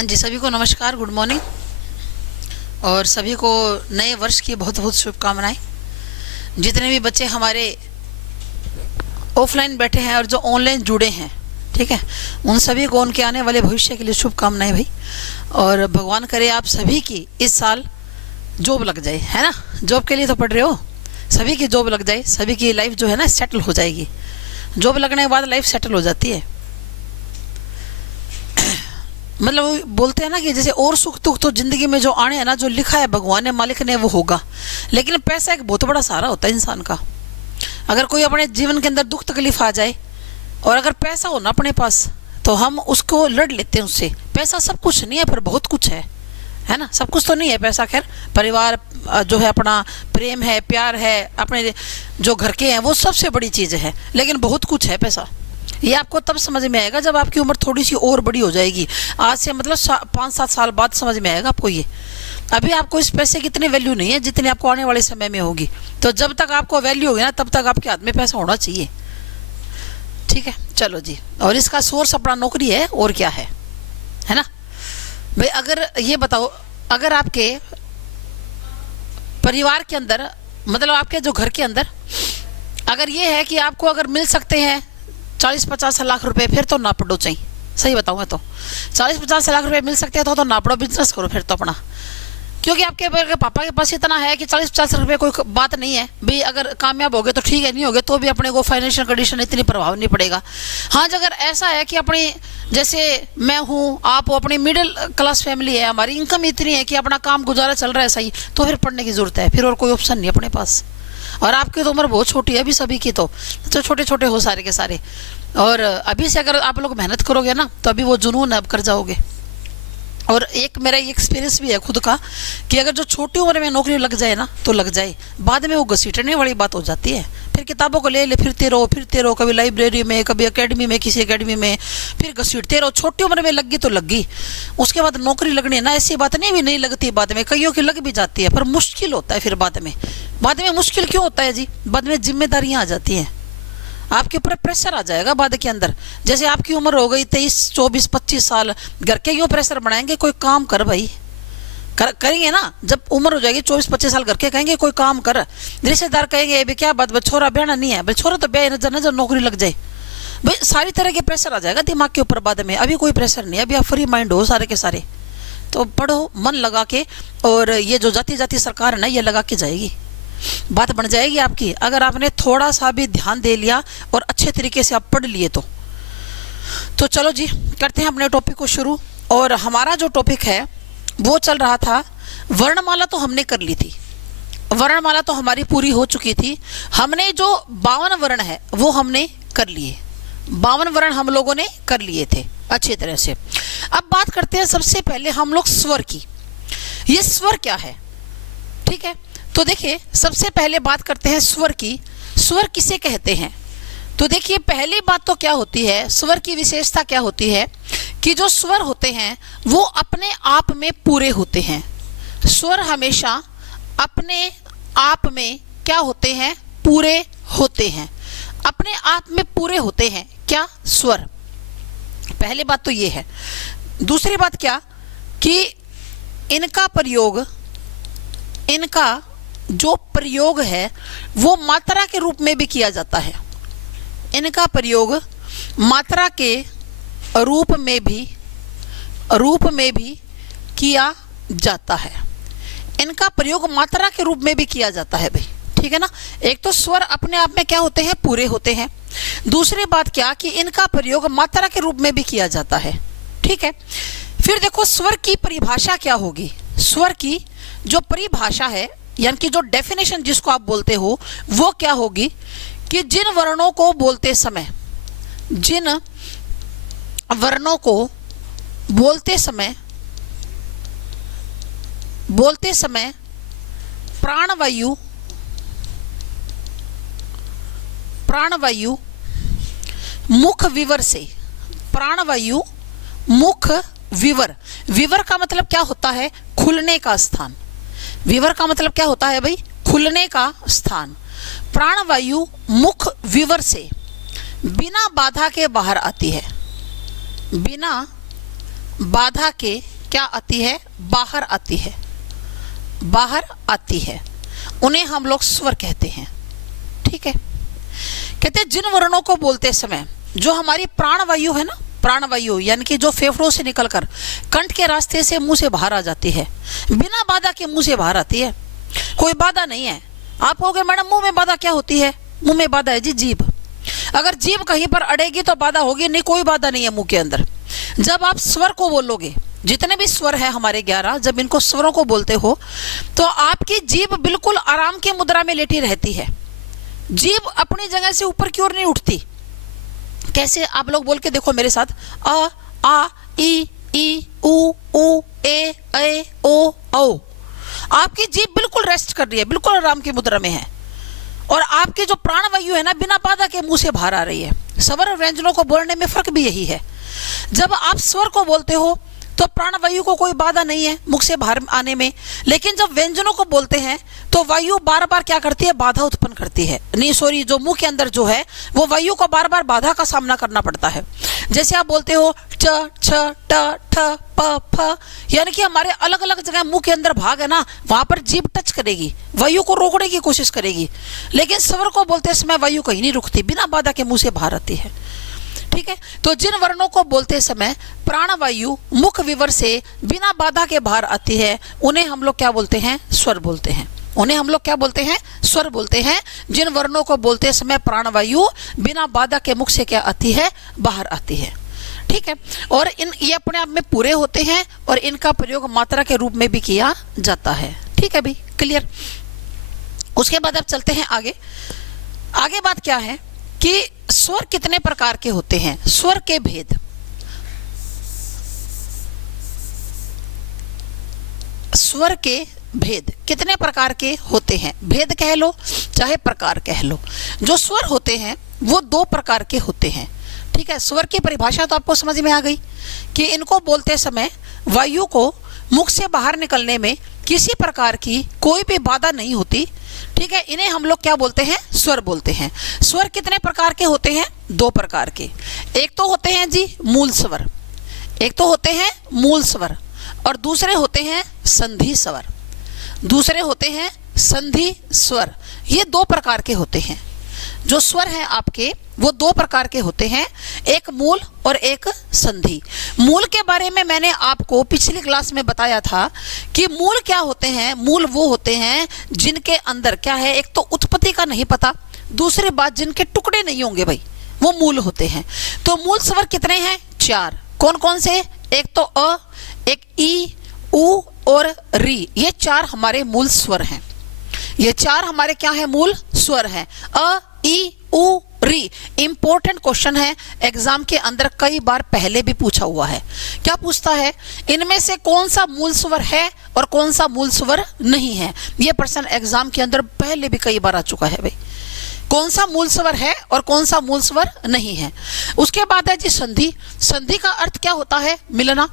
हाँ जी, सभी को नमस्कार, गुड मॉर्निंग। और सभी को नए वर्ष की बहुत बहुत शुभकामनाएं। जितने भी बच्चे हमारे ऑफलाइन बैठे हैं और जो ऑनलाइन जुड़े हैं, ठीक है, उन सभी को उनके आने वाले भविष्य के लिए शुभकामनाएं भाई। और भगवान करे आप सभी की इस साल जॉब लग जाए, है ना। जॉब के लिए तो पढ़ रहे हो, सभी की जॉब लग जाए, सभी की लाइफ जो है ना सेटल हो जाएगी। जॉब लगने के बाद लाइफ सेटल हो जाती है। मतलब वो बोलते हैं ना कि जैसे और सुख दुख तो जिंदगी में जो आने हैं ना, जो लिखा है भगवान ने, मालिक ने, वो होगा। लेकिन पैसा एक बहुत बड़ा सहारा होता है इंसान का। अगर कोई अपने जीवन के अंदर दुख तकलीफ आ जाए और अगर पैसा हो ना अपने पास, तो हम उसको लड़ लेते हैं उससे। पैसा सब कुछ नहीं है पर बहुत कुछ है ना। सब कुछ तो नहीं है पैसा, खैर परिवार जो है, अपना प्रेम है, प्यार है, अपने जो घर के हैं, वो सबसे बड़ी चीज़ है। लेकिन बहुत कुछ है पैसा। ये आपको तब समझ में आएगा जब आपकी उम्र थोड़ी सी और बड़ी हो जाएगी। आज से मतलब 5-7 साल बाद समझ में आएगा आपको ये। अभी आपको इस पैसे की इतनी वैल्यू नहीं है जितनी आपको आने वाले समय में होगी। तो जब तक आपको वैल्यू होगी ना, तब तक आपके हाथ में पैसा होना चाहिए, ठीक है। चलो जी, और इसका सोर्स अपना नौकरी है और क्या है ना भाई। अगर ये बताओ, अगर आपके परिवार के अंदर, मतलब आपके जो घर के अंदर अगर ये है कि आपको अगर मिल सकते हैं 40-50 लाख रुपए, फिर तो ना पढ़ो चाहिए। सही बताऊँ मैं तो 40-50 लाख रुपए मिल सकते हैं तो ना पढ़ो, बिजनेस करो फिर तो अपना। क्योंकि आपके पापा के पास इतना है कि 40-50 रुपए कोई बात नहीं है भाई। अगर कामयाब हो गए तो ठीक है, नहीं हो गए तो भी अपने को फाइनेंशियल कंडीशन इतनी प्रभाव नहीं पड़ेगा। हाँ, अगर ऐसा है कि अपनी, जैसे मैं हूँ, आप हो, अपनी मिडिल क्लास फैमिली है, हमारी इनकम इतनी है कि अपना काम गुजारा चल रहा है सही, तो फिर पढ़ने की ज़रूरत है। फिर और कोई ऑप्शन नहीं अपने पास। और आपकी तो उम्र बहुत छोटी है अभी, सभी की तो छोटे छोटे हो सारे के सारे। और अभी से अगर आप लोग मेहनत करोगे ना, तो अभी वो जुनून अब कर जाओगे। और एक मेरा ये एक्सपीरियंस भी है खुद का कि अगर जो छोटी उम्र में नौकरी लग जाए ना, तो लग जाए, बाद में वो घसीटने वाली बात हो जाती है। फिर किताबों को ले फिरते रहो, कभी लाइब्रेरी में, कभी एकेडमी में, किसी एकेडमी में, फिर घसीटते रहो। छोटी उम्र में लग गई तो लग गई, उसके बाद नौकरी लगनी है ना, ऐसी बात नहीं भी नहीं लगती। बाद में कईयों की लग भी जाती है, पर मुश्किल होता है फिर बाद में मुश्किल क्यों होता है जी? बाद में जिम्मेदारियां आ जाती हैं, आपके ऊपर प्रेशर आ जाएगा बाद के अंदर। जैसे आपकी उम्र हो गई 23, 24, 25 साल, घर के क्यों प्रेशर बनाएंगे? कोई काम कर भाई, करेंगे ना। जब उम्र हो जाएगी 24-25 साल, घर के कहेंगे कोई काम कर, रिश्तेदार कहेंगे भाई क्या बात, छोरा ब्याहना नहीं है भाई, छोरा तो ब्याह न जब नौकरी लग जाए भाई। सारी तरह के प्रेशर आ जाएगा दिमाग के ऊपर बाद में। अभी कोई प्रेशर नहीं है, अभी आप फ्री माइंड हो सारे के सारे। तो पढ़ो मन लगा के, और ये जो जाति सरकार है ना, ये लगा के जाएगी, बात बन जाएगी आपकी। अगर आपने थोड़ा सा भी ध्यान दे लिया और अच्छे तरीके से आप पढ़ लिए तो चलो जी, करते हैं अपने टॉपिक को शुरू। और हमारा जो टॉपिक है वो चल रहा था, वर्णमाला तो हमने कर ली थी, वर्णमाला तो हमारी पूरी हो चुकी थी। हमने जो 52 वर्ण है वो हमने कर लिए, 52 वर्ण हम लोगों ने कर लिए थे अच्छी तरह से। अब बात करते हैं सबसे पहले हम लोग स्वर की। ये स्वर क्या है, ठीक है। तो देखिए, सबसे पहले बात करते हैं स्वर की। स्वर किसे कहते हैं? तो देखिए, पहली बात तो क्या होती है, स्वर की विशेषता क्या होती है कि जो स्वर होते हैं वो अपने आप में पूरे होते हैं। स्वर हमेशा अपने आप में क्या होते हैं? पूरे होते हैं, अपने आप में पूरे होते हैं। क्या? स्वर। पहली बात तो ये है। दूसरी बात क्या कि इनका प्रयोग, इनका जो प्रयोग है वो मात्रा के रूप में भी किया जाता है। इनका प्रयोग मात्रा के रूप में भी किया जाता है। इनका प्रयोग मात्रा के रूप में भी किया जाता है भाई, ठीक है ना। एक तो स्वर अपने आप में क्या होते हैं? पूरे होते हैं। दूसरी बात क्या कि इनका प्रयोग मात्रा के रूप में भी किया जाता है, ठीक है। फिर देखो, स्वर की परिभाषा क्या होगी? स्वर की जो परिभाषा है, यानी कि जो डेफिनेशन जिसको आप बोलते हो, वो क्या होगी कि जिन वर्णों को बोलते समय, जिन वर्णों को बोलते समय प्राणवायु मुख विवर से, प्राणवायु मुख विवर, विवर का मतलब क्या होता है? खुलने का स्थान। विवर का मतलब क्या होता है भाई? खुलने का स्थान। प्राणवायु मुख विवर से बिना बाधा के बाहर आती है, बिना बाधा के क्या आती है? बाहर आती है, बाहर आती है, उन्हें हम लोग स्वर कहते हैं। ठीक है, कहते हैं जिन वर्णों को बोलते समय जो हमारी प्राणवायु है ना, प्राणवायु यानी कि जो फेफड़ों से निकलकर कंठ के रास्ते से मुंह से बाहर आ जाती है, बिना बाधा के मुंह से बाहर आती है, कोई बाधा नहीं है। आप कहोगे मैडम मुंह में बाधा क्या होती है? मुंह में बाधा है जी जीभ। अगर जीभ कहीं पर अड़ेगी तो बाधा होगी, नहीं कोई बाधा नहीं है मुंह के अंदर। जब आप स्वर को बोलोगे, जितने भी स्वर है हमारे 11, जब इनको स्वरों को बोलते हो तो आपकी जीभ बिल्कुल आराम की मुद्रा में लेटी रहती है, जीभ अपनी जगह से ऊपर की ओर नहीं उठती। कैसे? आप लोग बोल के देखो मेरे साथ, अ आ ई उ ए ओ औ। आपकी जीभ बिल्कुल रेस्ट कर रही है, बिल्कुल आराम की मुद्रा में है, और आपकी जो प्राणवायु है ना बिना बाधा के मुंह से बाहर आ रही है। स्वर और व्यंजनों को बोलने में फर्क भी यही है। जब आप स्वर को बोलते हो तो प्राणवायु को कोई बाधा नहीं है मुख से बाहर आने में, लेकिन जब व्यंजनों को बोलते हैं तो वायु बार बार क्या करती है? बाधा उत्पन्न करती है। नहीं सॉरी, जो मुंह के अंदर जो है वो वायु को बार बार बाधा का सामना करना पड़ता है। जैसे आप बोलते हो च छ ट ठ प फ, यानी कि हमारे अलग अलग जगह मुंह के अंदर भाग है ना, वहां पर जीभ टच करेगी, वायु को रोकने की कोशिश करेगी, लेकिन स्वर को बोलते समय वायु कहीं नहीं रुकती, बिना बाधा के मुंह से बाहर आती है। ठीक है, तो जिन वर्णों को बोलते समय प्राणवायु मुख विवर से बिना बाधा के बाहर आती है, उन्हें हम लोग क्या बोलते हैं? स्वर बोलते हैं। उन्हें हम लोग क्या बोलते हैं? स्वर बोलते हैं। जिन वर्णों को बोलते समय प्राणवायु बिना बाधा के मुख से क्या आती है? बाहर आती है। ठीक है, और ये अपने आप में पूरे होते हैं और इनका प्रयोग मात्रा के रूप में भी किया जाता है। ठीक है भाई, क्लियर। उसके बाद अब चलते हैं आगे। आगे बात क्या है कि स्वर कितने प्रकार के होते हैं, स्वर के भेद। स्वर के भेद कितने प्रकार के होते हैं? भेद कह लो चाहे प्रकार कह लो। जो स्वर होते हैं वो 2 प्रकार के होते हैं। ठीक है, स्वर की परिभाषा तो आपको समझ में आ गई कि इनको बोलते समय वायु को मुख से बाहर निकलने में किसी प्रकार की कोई भी बाधा नहीं होती। ठीक है, इन्हें हम लोग क्या बोलते हैं? स्वर बोलते हैं। स्वर कितने प्रकार के होते हैं? 2 प्रकार के। एक तो होते हैं जी मूल स्वर, एक तो होते हैं मूल स्वर, और दूसरे होते हैं संधि स्वर। दूसरे होते हैं संधि स्वर। ये 2 प्रकार के होते हैं। जो स्वर हैं आपके वो 2 प्रकार के होते हैं, एक मूल और एक संधि। मूल के बारे में मैंने आपको पिछली क्लास में बताया था कि मूल क्या होते हैं। मूल वो होते हैं जिनके अंदर क्या है, एक तो उत्पत्ति का नहीं पता, दूसरी बात जिनके टुकड़े नहीं होंगे भाई, वो मूल होते हैं। तो मूल स्वर कितने हैं? 4। कौन कौन से? एक तो अ, एक ई, उ और री। ये 4 हमारे मूल स्वर हैं। ये 4 हमारे क्या है? मूल स्वर हैं। अ, ई, उ, री। इंपॉर्टेंट क्वेश्चन है, एग्जाम के अंदर कई बार पहले भी पूछा हुआ है। क्या पूछता है? इनमें से कौन सा मूल स्वर है और कौन सा मूल स्वर नहीं है। ये प्रश्न एग्जाम के अंदर पहले भी कई बार आ चुका है भाई, कौन सा मूल स्वर है और कौन सा मूल स्वर नहीं है। उसके बाद है जी संधि। संधि का अर्थ क्या होता है? मिलना।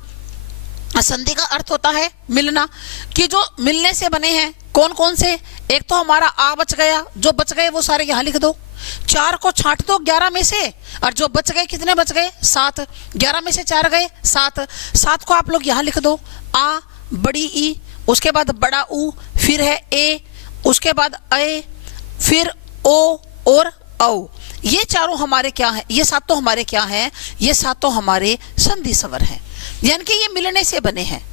संधि का अर्थ होता है मिलना, कि जो मिलने से बने हैं। कौन कौन से? एक तो हमारा आ बच गया, जो बच गए वो सारे यहाँ लिख दो। 4 को छांट दो 11 में से, और जो बच गए कितने बच गए? 7। 11 में से 4 गए 7। 7 को आप लोग यहाँ लिख दो। आ, बड़ी ई, उसके बाद बड़ा ऊ, फिर है ए, उसके बाद ए, फिर ओ और औ। ये चारों हमारे क्या है? ये 7 हमारे क्या है? ये 7 हमारे संधि स्वर हैं, यानी कि ये मिलने से बने हैं।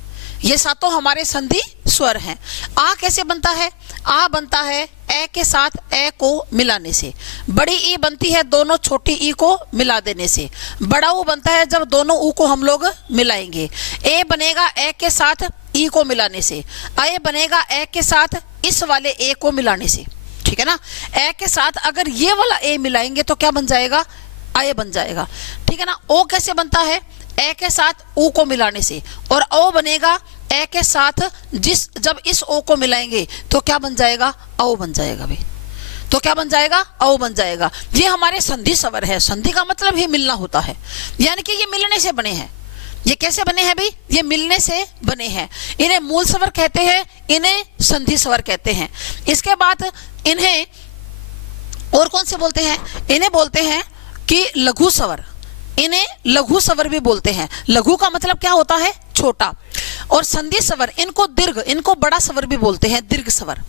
ये 7 हमारे संधि स्वर हैं। आ कैसे बनता है? आ बनता है ए के साथ ए को मिलाने से। बड़ी ई बनती है दोनों छोटी ई को मिला देने से। बड़ा ऊ बनता है जब दोनों ऊ को हम लोग मिलाएंगे। ए बनेगा ए के साथ ई को मिलाने से। ए बनेगा ए के साथ इस वाले ए को मिलाने से। ठीक है ना? ए के साथ अगर ये वाला ए मिलाएंगे तो क्या बन जाएगा? आए बन जाएगा। ठीक है ना? ओ कैसे बनता है? ए के साथ ऊ को मिलाने से। और ओ बनेगा ए के साथ जब इस ओ को मिलाएंगे तो क्या बन जाएगा? औ बन जाएगा भाई। तो क्या बन जाएगा? औ बन जाएगा। ये हमारे संधि स्वर है। संधि का मतलब ही मिलना होता है, यानी कि ये मिलने से बने हैं। ये कैसे बने हैं भाई? ये मिलने से बने हैं। इन्हें मूल स्वर कहते हैं, इन्हें संधि स्वर कहते हैं। इसके बाद इन्हें और कौन से बोलते हैं? इन्हें बोलते हैं कि लघु स्वर। इन्हें लघु स्वर भी बोलते हैं। लघु का मतलब क्या होता है? छोटा। और संधि स्वर, इनको दीर्घ, इनको बड़ा स्वर भी बोलते हैं, दीर्घ स्वर,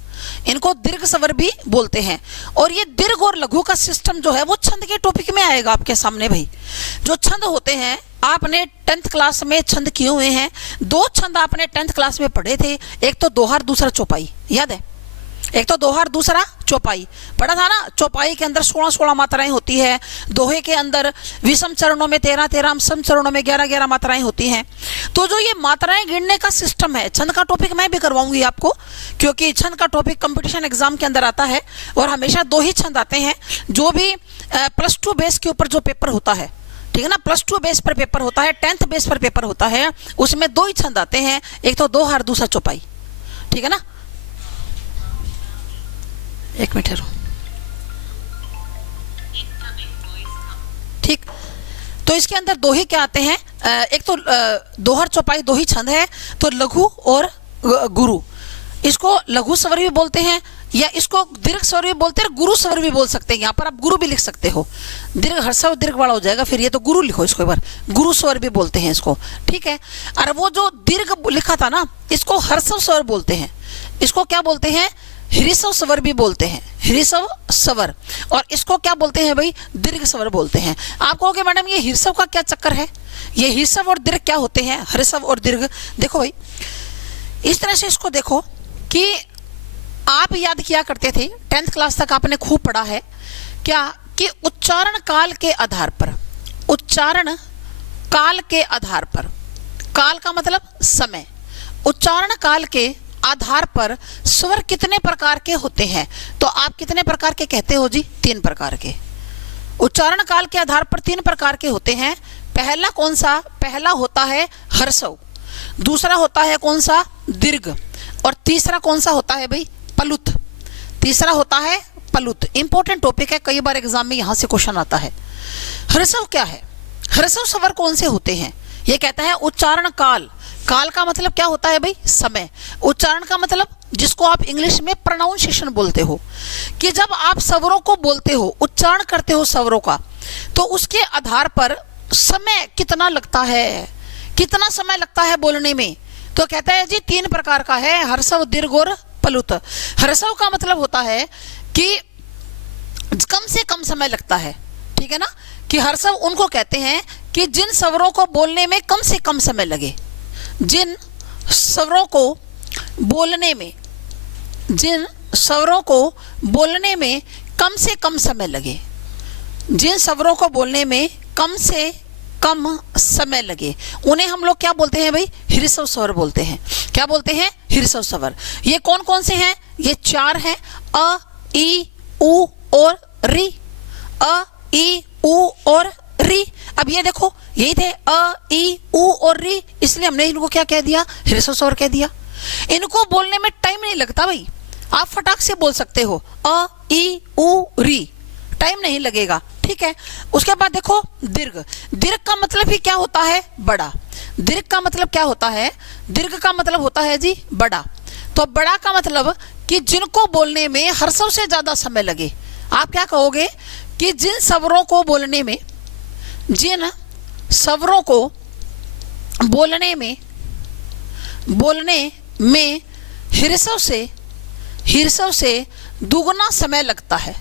इनको दीर्घ स्वर भी बोलते हैं। और ये दीर्घ और लघु का सिस्टम जो है वो छंद के टॉपिक में आएगा आपके सामने भाई। जो छंद होते हैं, आपने 10th क्लास में छंद किए हुए हैं, 2 छंद आपने 10th क्लास में पढ़े थे, एक तो दोहर, दूसरा चौपाई, याद है? एक तो दोहर, दूसरा चौपाई पढ़ा था ना। चौपाई के अंदर 16 मात्राएं होती है, दोहे के अंदर विषम चरणों में 13 सम चरणों में 11 मात्राएं होती हैं। तो जो ये मात्राएं गिनने का सिस्टम है, छंद का टॉपिक मैं भी करवाऊंगी आपको, क्योंकि छंद का टॉपिक कंपटीशन एग्जाम के अंदर आता है और हमेशा 2 ही छंद आते हैं। जो भी +2 बेस के ऊपर जो पेपर होता है, ठीक है ना, +2 बेस पर पेपर होता है, 10th बेस पर पेपर होता है, उसमें 2 ही छंद आते हैं, एक तो दोहर, दूसरा चौपाई, ठीक है ना। एक मिनट ठहरो, ठीक। तो इसके अंदर 2 ही क्या आते हैं, एक तो दोहर चौपाई 2 ही छंद है। तो लघु और गुरु, इसको लघु स्वर भी बोलते हैं या इसको दीर्घ स्वर भी बोलते हैं, गुरु स्वर भी बोल सकते हैं। यहाँ पर आप गुरु भी लिख सकते हो, दीर्घ हर्षव दीर्घ वाला हो जाएगा, फिर ये तो गुरु लिखो इसको एक बार, गुरु स्वर भी बोलते हैं इसको, ठीक है। और वो जो दीर्घ लिखा था ना, इसको हर्षव स्वर बोलते हैं, इसको क्या बोलते हैं, हृस्व स्वर भी बोलते हैं, हृस्व स्वर। और इसको क्या बोलते हैं भाई, दीर्घ स्वर बोलते हैं। आप कहोगे मैडम ये हृस्व का क्या चक्कर है, ये हृस्व और दीर्घ क्या होते हैं, हृस्व और दीर्घ। देखो भाई, इस तरह से इसको देखो कि आप याद किया करते थे, 10th क्लास तक आपने खूब पढ़ा है क्या, कि उच्चारण काल के आधार पर, उच्चारण काल के आधार पर, काल का मतलब समय, उच्चारण काल के आधार पर स्वर कितने प्रकार के होते हैं। तो आप कितने प्रकार के कहते हो जी, 3 प्रकार के। उच्चारण काल के आधार पर 3 प्रकार के होते हैं। पहला कौन सा, पहला होता है हर्षव, दूसरा होता है कौन सा, दीर्घ, और तीसरा कौन सा होता है भाई, पलुत। तीसरा होता है पलुत। इंपॉर्टेंट टॉपिक है, कई बार एग्जाम में यहां से क्वेश्चन आता है। हर्षव क्या है, हर्षव स्वर कौन से होते हैं, ये कहता है उच्चारण काल। काल का मतलब क्या होता है भाई, समय। उच्चारण का मतलब, जिसको आप इंग्लिश में प्रोनाउंसिएशन बोलते हो, कि जब आप स्वरों को बोलते हो, उच्चारण करते हो स्वरों का, तो उसके आधार पर समय कितना लगता है, कितना समय लगता है बोलने में। तो कहता है जी 3 प्रकार का है, हर्षव, दीर्घ और पलुत। हर्षव का मतलब होता है कि कम से कम समय लगता है, ठीक है ना, कि हर्षव उनको कहते हैं कि जिन स्वरों को बोलने में कम से कम समय लगे, जिन स्वरों को बोलने में, जिन स्वरों को बोलने में कम से कम समय लगे, जिन स्वरों को बोलने में कम से कम समय लगे, उन्हें हम लोग क्या बोलते हैं भाई, हृस्व स्वर बोलते हैं। क्या बोलते हैं, हृस्व स्वर। ये कौन कौन से हैं, ये 4 हैं, अ, ई, उ और री, अ, ई, उ और री। अब ये देखो, यही थे अ, ई, उ और री, इसलिए हमने इनको क्या कह दिया, हृस्व स्वर कह दिया। इनको बोलने में टाइम नहीं लगता भाई, आप फटाक से बोल सकते हो, अ, ई, उ, री, टाइम नहीं लगेगा, ठीक है। उसके बाद देखो दीर्घ। दीर्घ का मतलब ही क्या होता है, बड़ा। दीर्घ का मतलब क्या होता है, दीर्घ का मतलब होता है जी बड़ा। तो बड़ा का मतलब कि जिनको बोलने में हर्षव से ज्यादा समय लगे। आप क्या कहोगे कि जिन स्वरों को बोलने में, जिन स्वरों को बोलने में हृस्व से दुगना समय लगता है,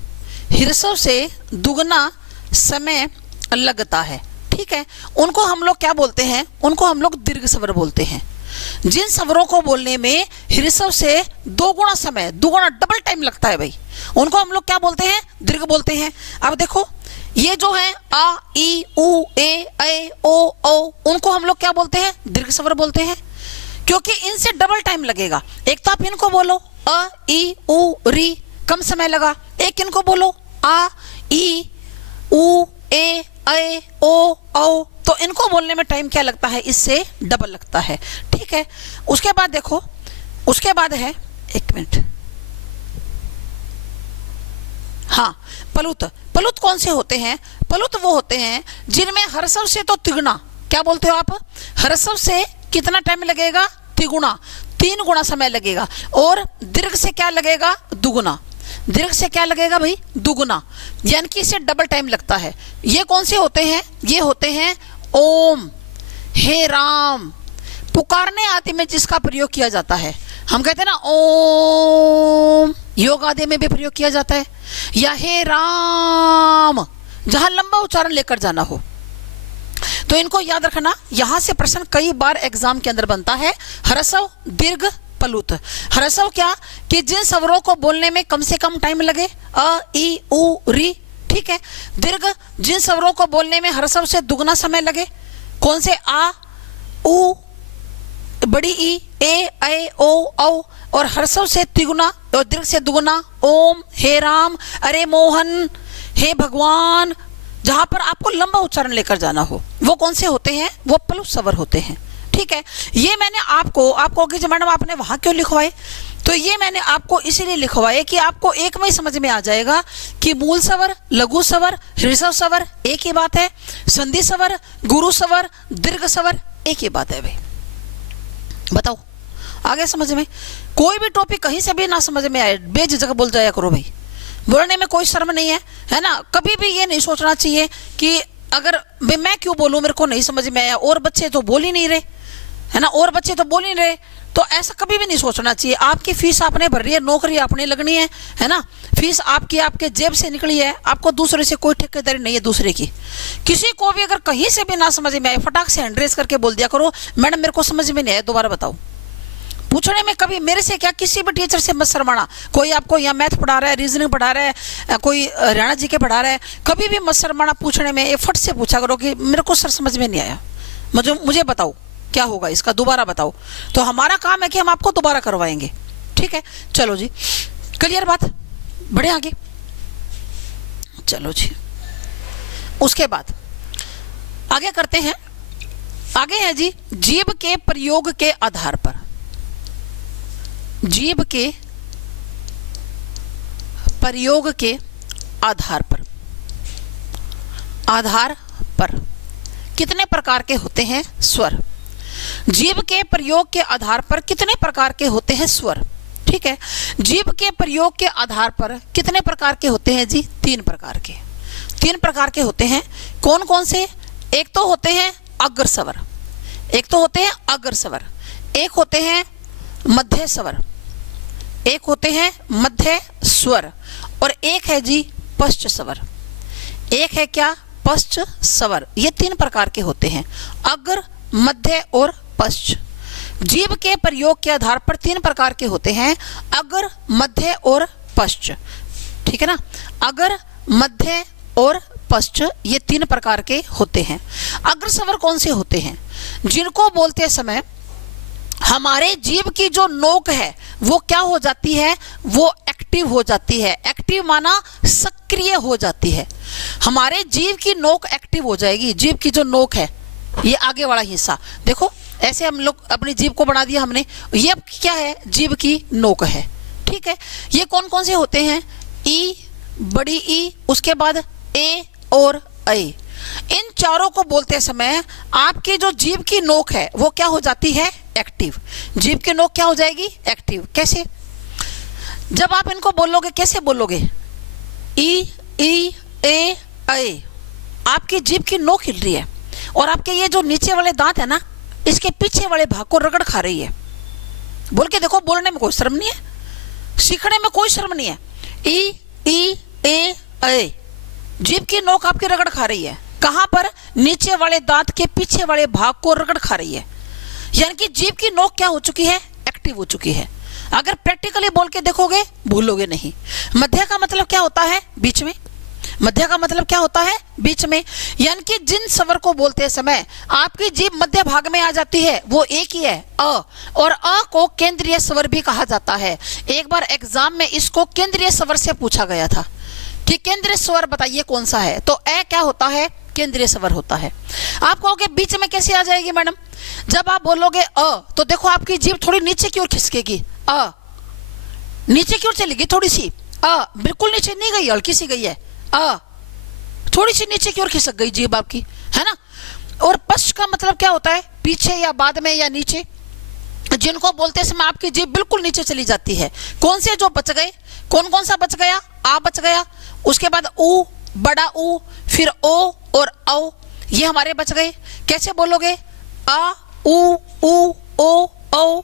हृस्व से दुगना समय लगता है, ठीक है। उनको हम लोग क्या बोलते हैं, उनको हम लोग दीर्घ स्वर बोलते हैं। जिन स्वरों को बोलने में हृस्व से 2 गुना समय, 2 गुना डबल टाइम लगता है भाई, उनको हम लोग क्या बोलते हैं, दीर्घ बोलते हैं। अब देखो ये जो है आ, ई, उ, ए, ओ, औ, उनको हम लोग क्या बोलते हैं, दीर्घ स्वर बोलते हैं, क्योंकि इनसे डबल टाइम लगेगा। एक तो आप इनको बोलो अ, ई, उ, री, कम समय लगा। एक इनको बोलो आ, ई, उ, ए, ओ, औ, तो इनको बोलने में टाइम क्या लगता है, इससे डबल लगता है, ठीक है। उसके बाद देखो, उसके बाद है, एक मिनट, हाँ, पलुत। पलुत कौन से होते हैं, पलुत वो होते हैं जिनमें हर्षव से तो तिगुना, क्या बोलते हो आप, हर्षव से कितना टाइम लगेगा, तिगुना, 3 गुना समय लगेगा। और दीर्घ से क्या लगेगा, दुगुना। दीर्घ से क्या लगेगा भाई, दुगुना, यानी कि इससे डबल टाइम लगता है। ये कौन से होते हैं, ये होते हैं ओम, हे राम, पुकारने आदि में जिसका प्रयोग किया जाता है, हम कहते हैं ना ओम, योग आदि में भी प्रयोग किया जाता है, या हे राम, जहां लंबा उच्चारण लेकर जाना हो। तो इनको याद रखना, यहां से प्रश्न कई बार एग्जाम के अंदर बनता है। ह्रस्व, दीर्घ, प्लुत। ह्रस्व क्या कि जिन स्वरों को बोलने में कम से कम टाइम लगे, अ, ई, उ, री, ठीक है। दीर्घ, जिन स्वरों को बोलने में ह्रस्व से दुगना समय लगे, कौन से, आ, उ, बड़ी ई, ए, ऐ, ओ, औ, और ह्रस्व से तिगुना और दीर्घ से दुगुना, ओम, हे राम, अरे मोहन, हे भगवान, जहां पर आपको लंबा उच्चारण लेकर जाना हो, वो कौन से होते हैं, वो प्लुत स्वर होते हैं, ठीक है। ये मैंने आपको कि मैडम आपने वहां क्यों लिखवाए, तो ये मैंने आपको इसीलिए लिखवाए कि आपको एक में ही समझ में आ जाएगा कि मूल स्वर, लघु स्वर, ह्रस्व स्वर एक ही बात है, संधि स्वर, गुरु स्वर, दीर्घ स्वर एक ही बात है। भाई बताओ, आगे समझ में? कोई भी टॉपिक कहीं से भी ना समझ में आए, बेझिझक बोल जाया करो भाई, बोलने में कोई शर्म नहीं है ना। कभी भी ये नहीं सोचना चाहिए कि अगर मैं क्यों बोलूं, मेरे को नहीं समझ में आया, और बच्चे तो बोल ही नहीं रहे, है ना, और बच्चे तो बोल ही नहीं रहे, तो ऐसा कभी भी नहीं सोचना चाहिए। आपकी फीस आपने भर रही है, नौकरी आपने लगनी है ना, फीस आपकी आपके जेब से निकली है, आपको दूसरे से कोई ठेकेदारी नहीं है दूसरे की। किसी को भी अगर कहीं से भी ना समझ में आए, फटाक से हैंड रेस करके बोल दिया करो, मैडम मेरे को समझ में नहीं आया, दोबारा बताओ। पूछने में कभी मेरे से क्या, किसी भी टीचर से मत शर्माना। कोई आपको यहाँ मैथ पढ़ा रहा है, रीजनिंग पढ़ा रहा है, कोई हरियाणा जी के पढ़ा रहा है, कभी भी मत शर्माना पूछने में। ये फट से पूछा करो कि मेरे को सर समझ में नहीं आया, मुझे बताओ क्या होगा इसका, दोबारा बताओ। तो हमारा काम है कि हम आपको दोबारा करवाएंगे, ठीक है। चलो जी, क्लियर बात, बढ़े आगे। चलो जी, उसके बाद आगे करते हैं। आगे है जी, जीभ के प्रयोग के आधार पर, जीभ के प्रयोग के आधार पर कितने प्रकार के होते हैं स्वर। जीभ के प्रयोग के आधार पर कितने प्रकार के होते हैं स्वर, ठीक है। जीभ के प्रयोग के आधार पर कितने प्रकार के होते हैं जी, 3 प्रकार के। 3 प्रकार के होते हैं, कौन कौन से? एक तो होते हैं अग्र स्वर, एक तो होते हैं अग्र स्वर, एक होते हैं मध्य स्वर, एक होते हैं मध्य स्वर, और एक है जी पश्च स्वर। एक है क्या, पश्च स्वर। ये 3 प्रकार के होते हैं, अग्र, मध्य और पश्च। जीभ के प्रयोग के आधार पर 3 प्रकार के होते हैं, अग्र, मध्य और पश्च, ठीक है ना। अग्र, मध्य और पश्च, ये 3 प्रकार के होते हैं। अग्र स्वर कौन से होते हैं? जिनको बोलते समय हमारे जीभ की जो नोक है वो क्या हो जाती है, वो एक्टिव हो जाती है। एक्टिव माना सक्रिय हो जाती है। हमारे जीभ की नोक एक्टिव हो जाएगी। जीभ की जो नोक है, ये आगे वाला हिस्सा देखो, ऐसे हम लोग अपनी जीभ को बना दिया हमने, ये अब क्या है, जीभ की नोक है, ठीक है। ये कौन कौन से होते हैं? ई, बड़ी ई, उसके बाद ए और ऐ। इन चारों को बोलते समय आपकी जो जीभ की नोक है वो क्या हो जाती है, एक्टिव। जीभ की नोक क्या हो जाएगी, एक्टिव। कैसे? जब आप इनको बोलोगे, कैसे बोलोगे, ई, ए, ऐ, आपकी जीभ की नोक हिल रही है और आपके ये जो नीचे वाले दांत है ना, इसके पीछे वाले भाग को रगड़ खा रही है। बोल के देखो, बोलने में कोई शर्म नहीं है, सीखने में कोई शर्म नहीं है। ई, ए, ऐ, जीभ की नोक आपकी रगड़ खा रही है। कहां पर? नीचे वाले दांत के पीछे वाले भाग को रगड़ खा रही है। यानी कि जीभ की नोक क्या हो चुकी है, एक्टिव हो चुकी है। अगर प्रैक्टिकली बोल के देखोगे भूलोगे नहीं। मध्य का मतलब क्या होता है, बीच में। मध्य का मतलब क्या होता है, बीच में। यानी कि जिन स्वर को बोलते समय आपकी जीभ मध्य भाग में आ जाती है, वो एक ही है, अ। और अ को केंद्रीय स्वर भी कहा जाता है। एक बार एग्जाम में इसको केंद्रीय स्वर से पूछा गया था कि केंद्रीय स्वर बताइए कौन सा है, तो ए क्या होता है, केंद्रीय स्वर होता है। आप कहोगे बीच में कैसे आ जाएगी मैडम? जब आप बोलोगे अ, तो देखो आपकी जीभ थोड़ी नीचे की ओर खिसकेगी, अ नीचे की ओर चलेगी थोड़ी सी, अ बिल्कुल नीचे नहीं गई, हल्की सी गई है, अ थोड़ी सी नीचे की ओर खिसक गई जीभ आपकी, है ना। और पश्च का मतलब क्या होता है, पीछे या बाद में या नीचे। जिनको बोलते समय आपकी जीभ बिल्कुल नीचे चली जाती है। कौन से जो बच गए, कौन कौन सा बच गया? आ बच गया, उसके बाद ऊ, बड़ा ऊ, फिर ओ और औ, ये हमारे बच गए। कैसे बोलोगे? आ, ऊ, ओ ओ।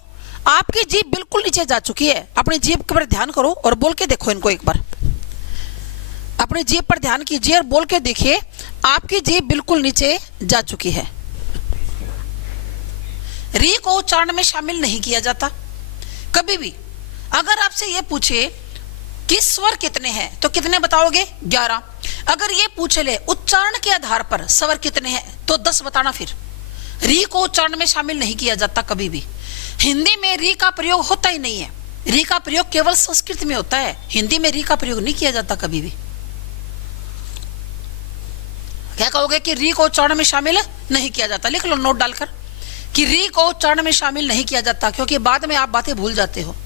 आपकी जीभ बिल्कुल नीचे जा चुकी है। अपनी जीभ पर ध्यान करो और बोल के देखो इनको एक बार। अपनी जीभ पर ध्यान कीजिए और बोल के देखिए, आपकी जीभ बिल्कुल नीचे जा चुकी है। री को उच्चारण में शामिल नहीं किया जाता कभी भी। अगर आपसे ये पूछे कि स्वर कितने हैं तो कितने बताओगे? 11। अगर ये पूछ ले उच्चारण के आधार पर स्वर कितने हैं तो 10 बताना। फिर री को उच्चारण में शामिल नहीं किया जाता कभी भी। हिंदी में री का प्रयोग होता ही नहीं है। री का प्रयोग केवल संस्कृत में होता है, हिंदी में री का प्रयोग नहीं किया जाता कभी भी। क्या कहोगे कि री को उच्चारण में शामिल नहीं किया जाता? लिख लो नोट डालकर कि री को उच्चारण में शामिल नहीं किया जाता, क्योंकि बाद में आप बातें भूल जाते हो।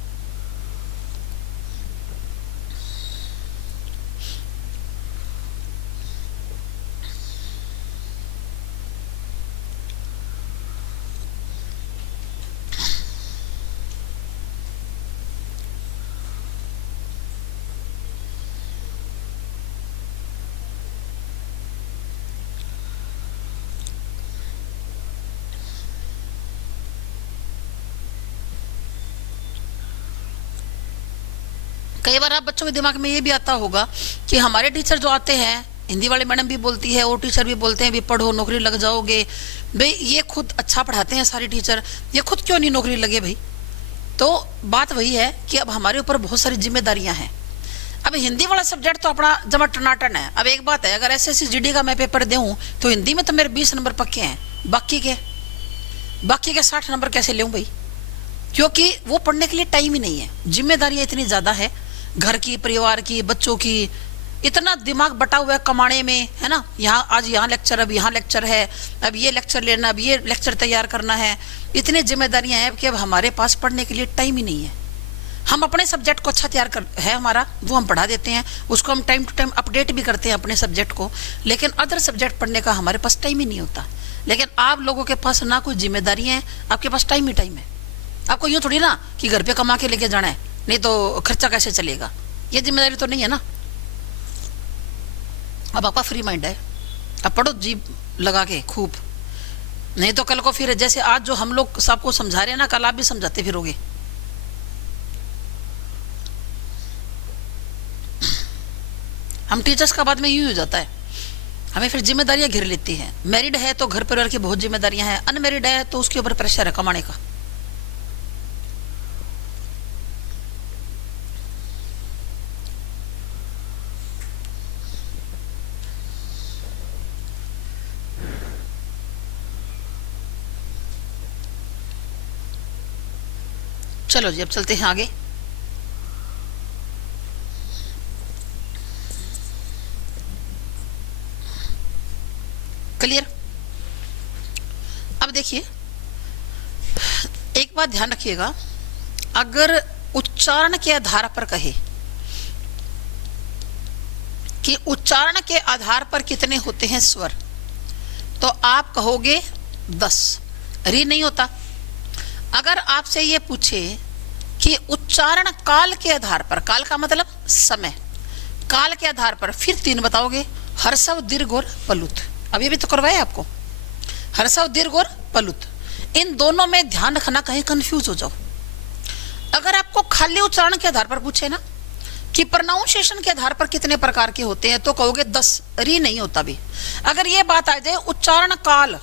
कई बार आप बच्चों के दिमाग में ये भी आता होगा कि हमारे टीचर जो आते हैं, हिंदी वाले मैडम भी बोलती है, वो टीचर भी बोलते हैं भी पढ़ो नौकरी लग जाओगे। भाई ये खुद अच्छा पढ़ाते हैं सारे टीचर, ये खुद क्यों नहीं नौकरी लगे भाई? तो बात वही है कि अब हमारे ऊपर बहुत सारी जिम्मेदारियां हैं। अब हिंदी वाला सब्जेक्ट तो अपना जमा टनाटन है। अब एक बात है, अगर SSC GD का मैं पेपर दूं तो हिंदी में तो मेरे 20 नंबर पक्के हैं, बाकी के 60 नंबर कैसे लूं भाई? क्योंकि वो पढ़ने के लिए टाइम ही नहीं है। जिम्मेदारियां इतनी ज्यादा है, घर की, परिवार की, बच्चों की, इतना दिमाग बटा हुआ है कमाने में, है ना। यहाँ आज यहाँ लेक्चर, अब यहाँ लेक्चर है, अब ये लेक्चर लेना, अब ये लेक्चर तैयार करना है। इतनी जिम्मेदारियां हैं कि अब हमारे पास पढ़ने के लिए टाइम ही नहीं है। हम अपने सब्जेक्ट को अच्छा तैयार कर है हमारा, वो हम पढ़ा देते हैं, उसको हम टाइम टू टाइम अपडेट भी करते हैं अपने सब्जेक्ट को, लेकिन अदर सब्जेक्ट पढ़ने का हमारे पास टाइम ही नहीं होता। लेकिन आप लोगों के पास ना कोई जिम्मेदारियां हैं, आपके पास टाइम ही टाइम है। आपको यूँ थोड़ी ना कि घर पे कमा के लेके जाना है, नहीं तो खर्चा कैसे चलेगा, ये जिम्मेदारी तो नहीं है ना। अब आपका फ्री माइंड है, अब पढ़ो जीभ लगा के खूब, नहीं तो कल को फिर जैसे आज जो हम लोग सबको समझा रहे हैं ना, कल आप भी समझाते फिरोगे। हम टीचर्स का बाद में यूं हो जाता है, हमें फिर जिम्मेदारियां घेर लेती हैं। मैरिड है तो घर परिवार की बहुत जिम्मेदारियां हैं, अनमैरिड है तो उसके ऊपर प्रेशर है कमाने का। चलो जी अब चलते हैं आगे। क्लियर? अब देखिए एक बात ध्यान रखिएगा, अगर उच्चारण के आधार पर कहे कि उच्चारण के आधार पर कितने होते हैं स्वर, तो आप कहोगे 10। री नहीं होता। अगर आपसे ये पूछे कि उच्चारण काल के आधार पर, काल का मतलब समय, काल के आधार पर, फिर 3 बताओगे, हर्षव, दीर्घ और प्लुत। अब ये भी तो करवाए आपको, हर्षव, दीर्घ और प्लुत। इन दोनों में ध्यान रखना, कहीं कंफ्यूज हो जाओ। अगर आपको खाली उच्चारण के आधार पर पूछे ना कि प्रोनाउंसिएशन के आधार पर कितने प्रकार के होते हैं, तो कहोगे 10। री नहीं होता भी। अगर ये बात आ जाए उच्चारण काल,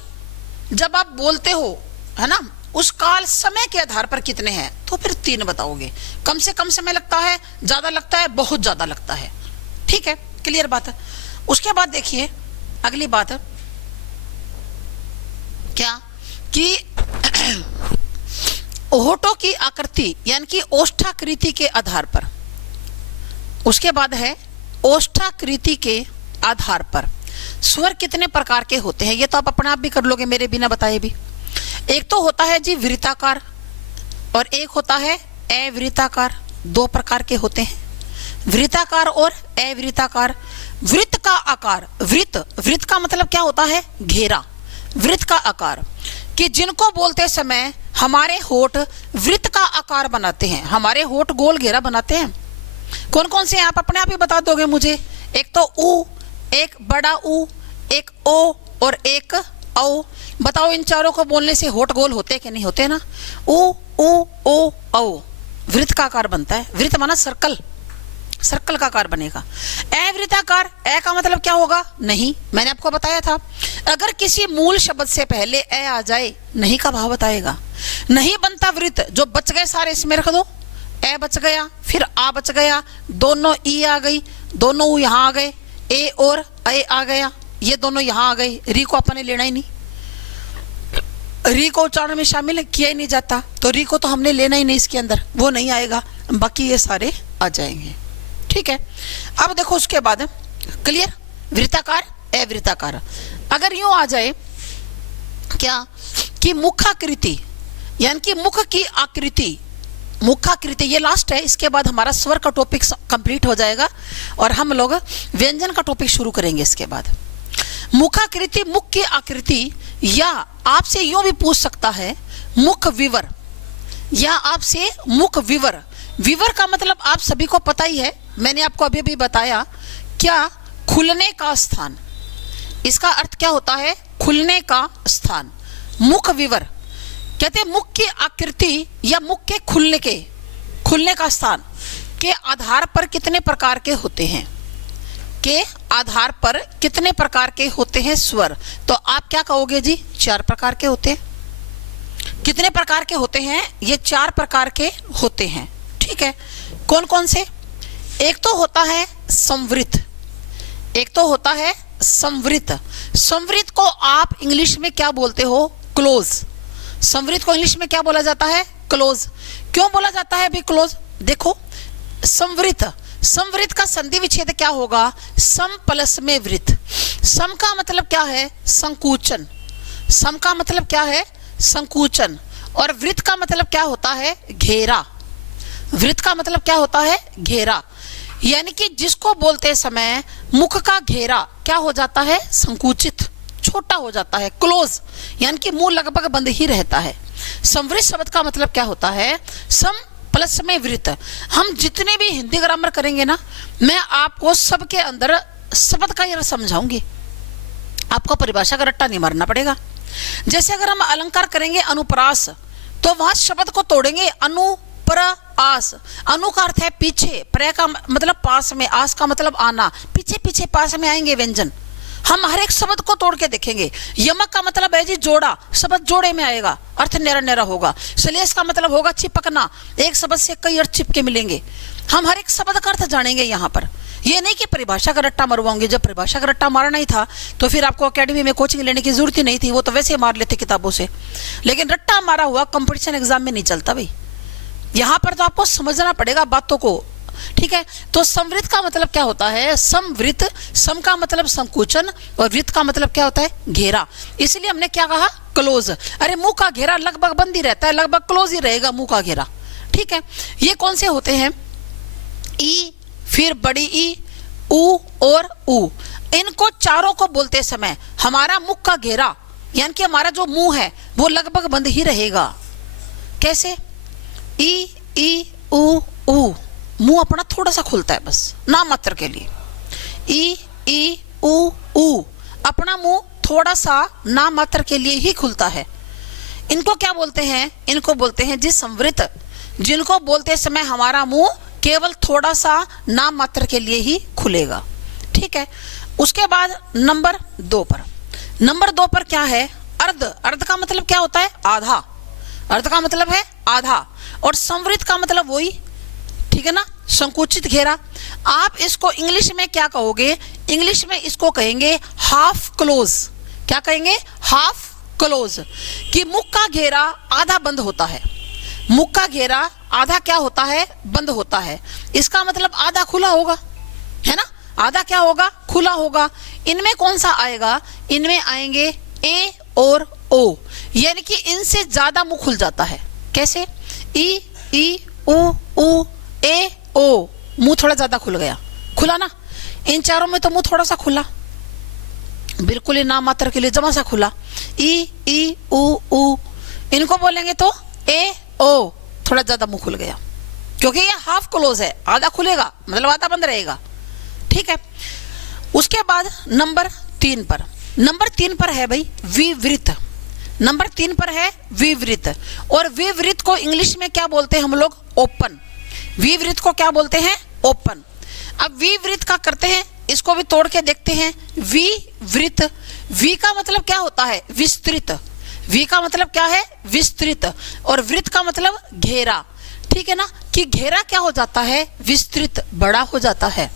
जब आप बोलते हो, है ना, उस काल समय के आधार पर कितने हैं, तो फिर 3 बताओगे। कम से कम समय लगता है, ज्यादा लगता है, बहुत ज्यादा लगता है। ठीक है, क्लियर बात है। उसके बाद देखिए अगली बात क्या कि ओहोटो की आकृति यानी कि ओष्ठाकृति के आधार पर, उसके बाद है ओष्ठाकृति के आधार पर स्वर कितने प्रकार के होते हैं। ये तो आप अपने आप भी कर लोगे मेरे बिना बताए भी। एक तो होता है जी वृत्ताकार और एक होता है अवृत्ताकार। 2 प्रकार के होते हैं, वृत्ताकार और अवृत्ताकार। वृत्त का आकार, वृत्त का मतलब क्या होता है? घेरा। वृत्त का आकार कि जिनको बोलते समय हमारे होठ वृत्त का आकार बनाते हैं, हमारे होठ गोल घेरा बनाते हैं। कौन कौन से आप अपने आप ही बता दोगे मुझे? एक तो ऊ, एक बड़ा ऊ, एक ओ और एक औ। बताओ इन चारों को बोलने से होठ गोल होते कि नहीं होते ना? उ उ ओ औ वृत्त का आकार बनता है। वृत्त माना सर्कल, सर्कल का आकार बनेगा। अवृत्ताकार, ए का मतलब क्या होगा? नहीं, मैंने आपको बताया था अगर किसी मूल शब्द से पहले ए आ जाए नहीं का भाव बताएगा। नहीं बनता वृत्त, जो बच गए सारे इसमें रख दो। ए बच गया, फिर आ बच गया, दोनों ई आ गई, दोनों ऊ यहाँ आ गए, ए और ए आ गया, ये दोनों यहाँ आ गए। री को अपन ने लेना ही नहीं, री को उच्चारण में शामिल किया ही नहीं जाता, तो री को तो हमने लेना ही नहीं इसके अंदर, वो नहीं आएगा, बाकी ये सारे आ जाएंगे। ठीक है, अब देखो उसके बाद क्लियर, वृत्ताकार अवृत्ताकार। अगर यूं आ जाए क्या कि मुखाकृति, यानी कि मुख की आकृति, मुखाकृति ये लास्ट है, इसके बाद हमारा स्वर का टॉपिक कंप्लीट हो जाएगा और हम लोग व्यंजन का टॉपिक शुरू करेंगे इसके बाद। मुखाकृति, मुख की आकृति, या आपसे यूं भी पूछ सकता है मुख विवर, या आपसे मुख विवर। विवर का मतलब आप सभी को पता ही है, मैंने आपको अभी भी बताया, क्या? खुलने का स्थान। इसका अर्थ क्या होता है? खुलने का स्थान। मुख विवर कहते हैं मुख की आकृति या मुख के खुलने का स्थान के आधार पर कितने प्रकार के होते हैं, के आधार पर कितने प्रकार के होते हैं स्वर। तो आप क्या कहोगे जी? 4 प्रकार के होते हैं। कितने प्रकार के होते हैं? ये 4 प्रकार के होते हैं। ठीक है, कौन कौन से? एक तो होता है संवृत, एक तो होता है संवृत। संवृत को आप इंग्लिश में क्या बोलते हो? क्लोज। संवृत को इंग्लिश में क्या बोला जाता है? क्लोज। क्यों बोला जाता है अभी क्लोज? देखो, संवृत, संवृत का संधि विच्छेद क्या होगा? सम प्लस में वृत। सम का मतलब क्या है? संकुचन। सम का मतलब क्या है? संकुचन। और वृत का मतलब क्या होता है? घेरा। वृत का मतलब क्या होता है? घेरा। यानी कि जिसको बोलते समय मुख का घेरा क्या हो जाता है? संकुचित, छोटा हो जाता है, क्लोज, यानी कि मुंह लगभग बंद ही रहता है। संवृत शब्द का मतलब क्या होता है? सम प्लस में वृत। हम जितने भी हिंदी ग्रामर करेंगे ना, मैं आपको सबके अंदर शब्द का ये समझाऊंगी, आपको परिभाषा का रट्टा नहीं मारना पड़ेगा। जैसे अगर हम अलंकार करेंगे अनुप्रास, तो वहां शब्द को तोड़ेंगे अनुप्रास। अनु का अर्थ है पीछे, प्र का मतलब पास में, आस का मतलब आना, पीछे पीछे पास में आएंगे व्यंजन। हम हर एक शब्द को तोड़ के देखेंगे। यमक का मतलब है जी जोड़ा, शब्द जोड़े में आएगा, अर्थ न्यारा न्यारा होगा। श्लेष का मतलब होगा चिपकना, एक शब्द से कई अर्थ चिपके मिलेंगे। हम हर एक शब्द का अर्थ जानेंगे यहाँ पर। ये नहीं कि परिभाषा का रट्टा मरवाऊंगे, जब परिभाषा का रट्टा मारना ही था तो फिर आपको एकेडमी में कोचिंग लेने की जरूरत ही नहीं थी, वो तो वैसे मार लेते किताबों से। लेकिन रट्टा मारा हुआ कंपटीशन एग्जाम में नहीं चलता भाई, यहाँ पर तो आपको समझना पड़ेगा बातों को। ठीक है, तो संवृत का मतलब क्या होता है? संवृत, सम का मतलब संकुचन और वृत का मतलब क्या होता है? घेरा। इसलिए हमने क्या कहा? क्लोज। अरे मुंह का घेरा लगभग बंद ही रहता है, लगभग क्लोज ही रहेगा मुंह का घेरा। ठीक है, ये कौन से होते हैं? ई, फिर बड़ी ई, ऊ और ऊ। इनको चारों को बोलते समय हमारा मुख का घेरा यानी कि हमारा जो मुंह है वो लगभग बंद ही रहेगा। कैसे? ई ऊ ऊ, मुंह अपना थोड़ा सा खुलता है बस नाम मात्र के लिए। ई ऊ ऊ, अपना मुंह थोड़ा सा नाम मात्र के लिए ही खुलता है। इनको क्या बोलते हैं? इनको बोलते हैं जी संवृत, जिनको बोलते समय हमारा मुंह केवल थोड़ा सा नाम मात्र के लिए ही खुलेगा। ठीक है, उसके बाद नंबर 2 पर, नंबर 2 पर क्या है? अर्ध। अर्ध का मतलब क्या होता है? आधा। अर्ध का मतलब है आधा, और संवृत का मतलब वही, ठीक है ना, संकुचित घेरा। आप इसको इंग्लिश में क्या कहोगे? इंग्लिश में इसको कहेंगे हाफ क्लोज। क्या कहेंगे? Half close. कि मुख का घेरा आधा बंद होता है, मुख का घेरा आधा क्या होता है? बंद होता है। इसका मतलब आधा खुला होगा, है ना, आधा क्या होगा? खुला होगा। इनमें कौन सा आएगा? इनमें आएंगे ए और ओ, यानी कि इनसे ज्यादा मुंह खुल जाता है। कैसे? ई ऊ ए ओ, मुंह थोड़ा ज्यादा खुल गया, खुला ना। इन चारों में तो मुंह थोड़ा सा खुला, बिल्कुल ही नाम मात्र के लिए जमा सा खुला। ई ऊ, इनको बोलेंगे तो ए ओ, थोड़ा ज्यादा मुंह खुल गया, क्योंकि ये हाफ क्लोज है, आधा खुलेगा मतलब आधा बंद रहेगा। ठीक है, उसके बाद नंबर 3 पर, नंबर 3 पर है भाई विवृत। नंबर 3 पर है विवृत, और विवृत को इंग्लिश में क्या बोलते हैं हम लोग? ओपन। विवृत को क्या बोलते हैं? ओपन। अब विवृत का करते हैं, इसको भी तोड़ के देखते हैं। विवृत, वी का मतलब क्या होता है? विस्तृत। वी का मतलब क्या है? विस्तृत। और वृत्त का मतलब घेरा, ठीक है ना, कि घेरा क्या हो जाता है? विस्तृत, बड़ा हो जाता है।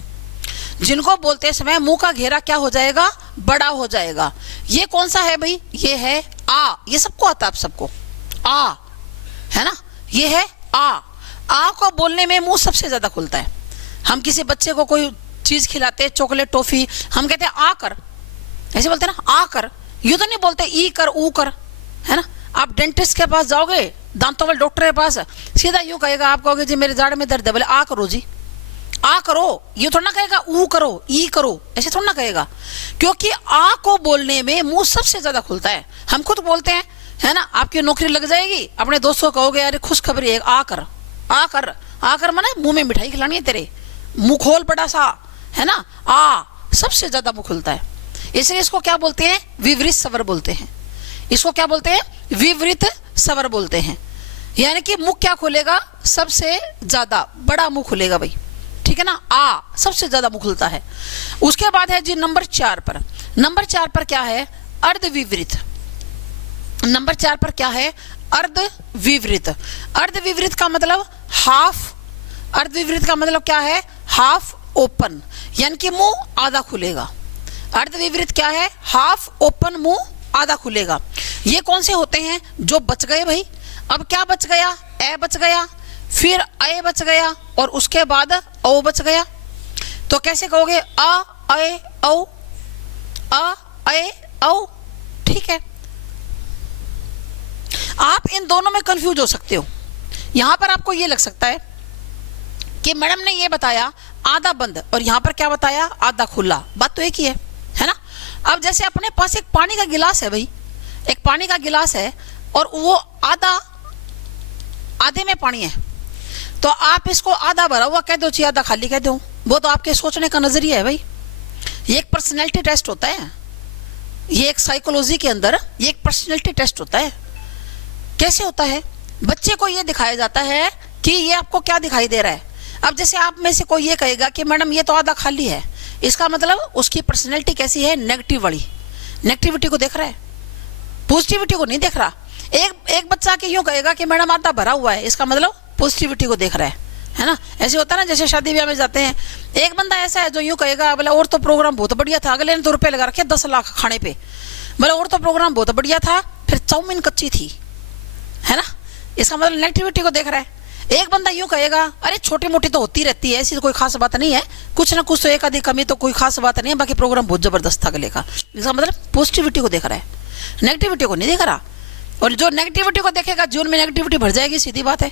जिनको बोलते समय मुंह का घेरा क्या हो जाएगा? बड़ा हो जाएगा। ये कौन सा है भाई? ये है आ। ये सबको आता है, आप सबको आ है ना, ये है आ। आ को बोलने में मुंह सबसे ज्यादा खुलता है। हम किसी बच्चे को कोई चीज खिलाते हैं, चॉकलेट, टॉफी, हम कहते हैं आ कर, ऐसे बोलते हैं ना, आ कर। यूं तो नहीं बोलते ई कर, ऊ कर, है ना। आप डेंटिस्ट के पास जाओगे, दांतों वाले डॉक्टर के पास, सीधा यूं कहेगा, आप कहोगे जी मेरे जाड़ में दर्द है, बोले आ करो जी, आ करो। ये थोड़ा ना कहेगा ऊ करो, ई करो, ऐसे थोड़ा ना कहेगा, क्योंकि आ को बोलने में मुंह सबसे ज्यादा खुलता है। हम खुद बोलते हैं, है ना, आपकी नौकरी लग जाएगी, अपने दोस्तों को कहोगे अरे खुशखबरी है, आ कर, आ कर, आ कर, माने मुंह में मिठाई खिलानी है तेरे, मुंह खोल बड़ा सा, है ना। आ सबसे ज्यादा मुंह खुलता है, इसलिए इसको क्या बोलते हैं? विवृत स्वर बोलते हैं। इसको क्या बोलते हैं? विवृत स्वर बोलते हैं। यानी कि मुंह क्या खुलेगा? सबसे ज्यादा बड़ा मुंह खुलेगा भाई, ठीक है ना। आ सबसे ज्यादा मुंह खुलता है। उसके बाद है जी नंबर 4 पर। नंबर 4 पर क्या है? अर्धविवृत। नंबर 4 पर क्या है? अर्धविवृत। अर्धविवृत का मतलब हाफ। अर्धविवृत का मतलब क्या है? हाफ ओपन, यानी कि मुंह आधा खुलेगा। अर्धविवृत क्या है? हाफ ओपन, मुंह आधा खुलेगा। ये कौन से होते हैं? जो बच गए भाई। अब क्या बच गया? ए बच गया, फिर ए बच गया, और उसके बाद ओ बच गया। तो कैसे कहोगे? अ ए औ, अ ए औ, ठीक है। आप इन दोनों में कंफ्यूज हो सकते हो। यहां पर आपको ये लग सकता है कि मैडम ने ये बताया आधा बंद, और यहां पर क्या बताया? आधा खुला। बात तो एक ही है ना। अब जैसे अपने पास एक पानी का गिलास है भाई, एक पानी का गिलास है, और वो आधे में पानी है, तो आप इसको आधा भरा हुआ कह दो, चाहिए आधा खाली कह दो, वो तो आपके सोचने का नजरिया है भाई। ये एक पर्सनैलिटी टेस्ट होता है, ये एक साइकोलॉजी के अंदर ये एक पर्सनैलिटी टेस्ट होता है। कैसे होता है? बच्चे को ये दिखाया जाता है कि ये आपको क्या दिखाई दे रहा है। अब जैसे आप में से कोई ये कहेगा कि मैडम ये तो आधा खाली है, इसका मतलब उसकी पर्सनैलिटी कैसी है? नेगेटिव वाली। नेगेटिविटी को देख रहा है, पॉजिटिविटी को नहीं देख रहा। एक बच्चा के यूं कहेगा कि मैडम आधा भरा हुआ है, इसका मतलब पॉजिटिविटी को देख रहा है ना। ऐसे होता है ना, जैसे शादी ब्याह में जाते हैं, एक बंदा ऐसा है जो यूं कहेगा बोले और तो प्रोग्राम बहुत बढ़िया था, अगले ने तो रुपए लगा रखे 10 लाख खाने पे, बोले और तो प्रोग्राम बहुत बढ़िया था, फिर चाउमीन कच्ची थी, है ना। इसका मतलब नेगेटिविटी को देख रहा है। एक बंदा यूं कहेगा अरे छोटी मोटी तो होती रहती है, ऐसी तो कोई खास बात नहीं है, कुछ ना कुछ तो एक आधी कमी तो कोई खास बात नहीं है, बाकी प्रोग्राम बहुत जबरदस्त था अगले का। इसका मतलब पॉजिटिविटी को देख रहा है, नेगेटिविटी को नहीं देख रहा। और जो नेगेटिविटी को देखेगा जीवन में नेगेटिविटी भर जाएगी, सीधी बात है।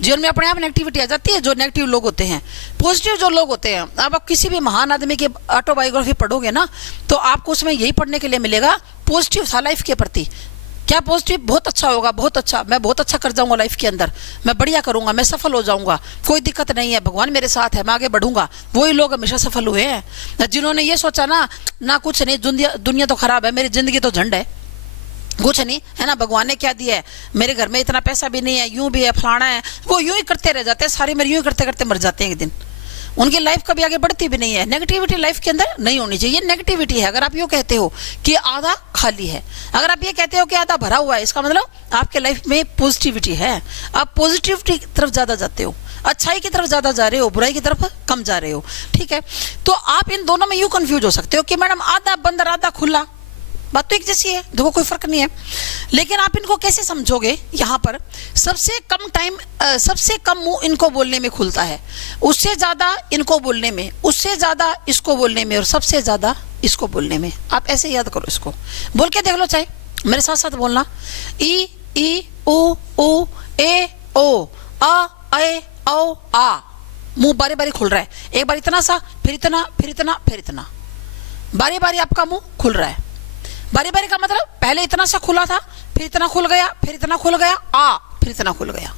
जीवन में अपने आप नेगेटिविटी आ जाती है। जो नेगेटिव लोग होते हैं, पॉजिटिव जो लोग होते हैं, अब आप किसी भी महान आदमी की ऑटोबायोग्राफी पढ़ोगे ना, तो आपको उसमें यही पढ़ने के लिए मिलेगा, पॉजिटिव था लाइफ के प्रति। क्या पॉजिटिव? बहुत अच्छा होगा, बहुत अच्छा, मैं बहुत अच्छा कर जाऊंगा लाइफ के अंदर, मैं बढ़िया करूंगा, मैं सफल हो जाऊंगा, कोई दिक्कत नहीं है, भगवान मेरे साथ है, मैं आगे बढ़ूंगा। वही लोग हमेशा सफल हुए हैं। जिन्होंने ये सोचा ना कुछ नहीं, दुनिया तो खराब है, मेरी जिंदगी तो झंड है, कुछ नहीं, है ना, भगवान ने क्या दिया है, मेरे घर में इतना पैसा भी नहीं है, यूं भी है, फलाना है, वो यूं ही करते रह जाते हैं, सारी मेरी यूं ही करते करते मर जाते हैं एक दिन। उनकी लाइफ कभी आगे बढ़ती भी नहीं है। नेगेटिविटी लाइफ के अंदर नहीं होनी चाहिए। ये नेगेटिविटी है। अगर आप यूँ कहते हो कि आधा खाली है, अगर आप ये कहते हो कि आधा भरा हुआ है, इसका मतलब आपके लाइफ में पॉजिटिविटी है। आप पॉजिटिविटी की तरफ ज्यादा जाते हो, अच्छाई की तरफ ज्यादा जा रहे हो, बुराई की तरफ कम जा रहे हो, ठीक है। तो आप इन दोनों में यूं कंफ्यूज हो सकते हो कि मैडम आधा बंद आधा खुला, बात तो एक जैसी है, देखो कोई फर्क नहीं है। लेकिन आप इनको कैसे समझोगे? यहाँ पर सबसे कम मुंह इनको बोलने में खुलता है, उससे ज्यादा इनको बोलने में, उससे ज्यादा इसको बोलने में, और सबसे ज्यादा इसको बोलने में। आप ऐसे याद करो, इसको बोल के देख लो, चाहे मेरे साथ साथ बोलना। ई उ ए ओ आ ए औ आ। मुंह बारी बारी खुल रहा है, एक बार इतना सा, फिर इतना, फिर इतना, फिर इतना, बारी बारी आपका मुंह खुल रहा है। बारी बारी का मतलब पहले इतना सा खुला था, फिर इतना खुल गया, फिर इतना खुल गया, फिर इतना खुल गया।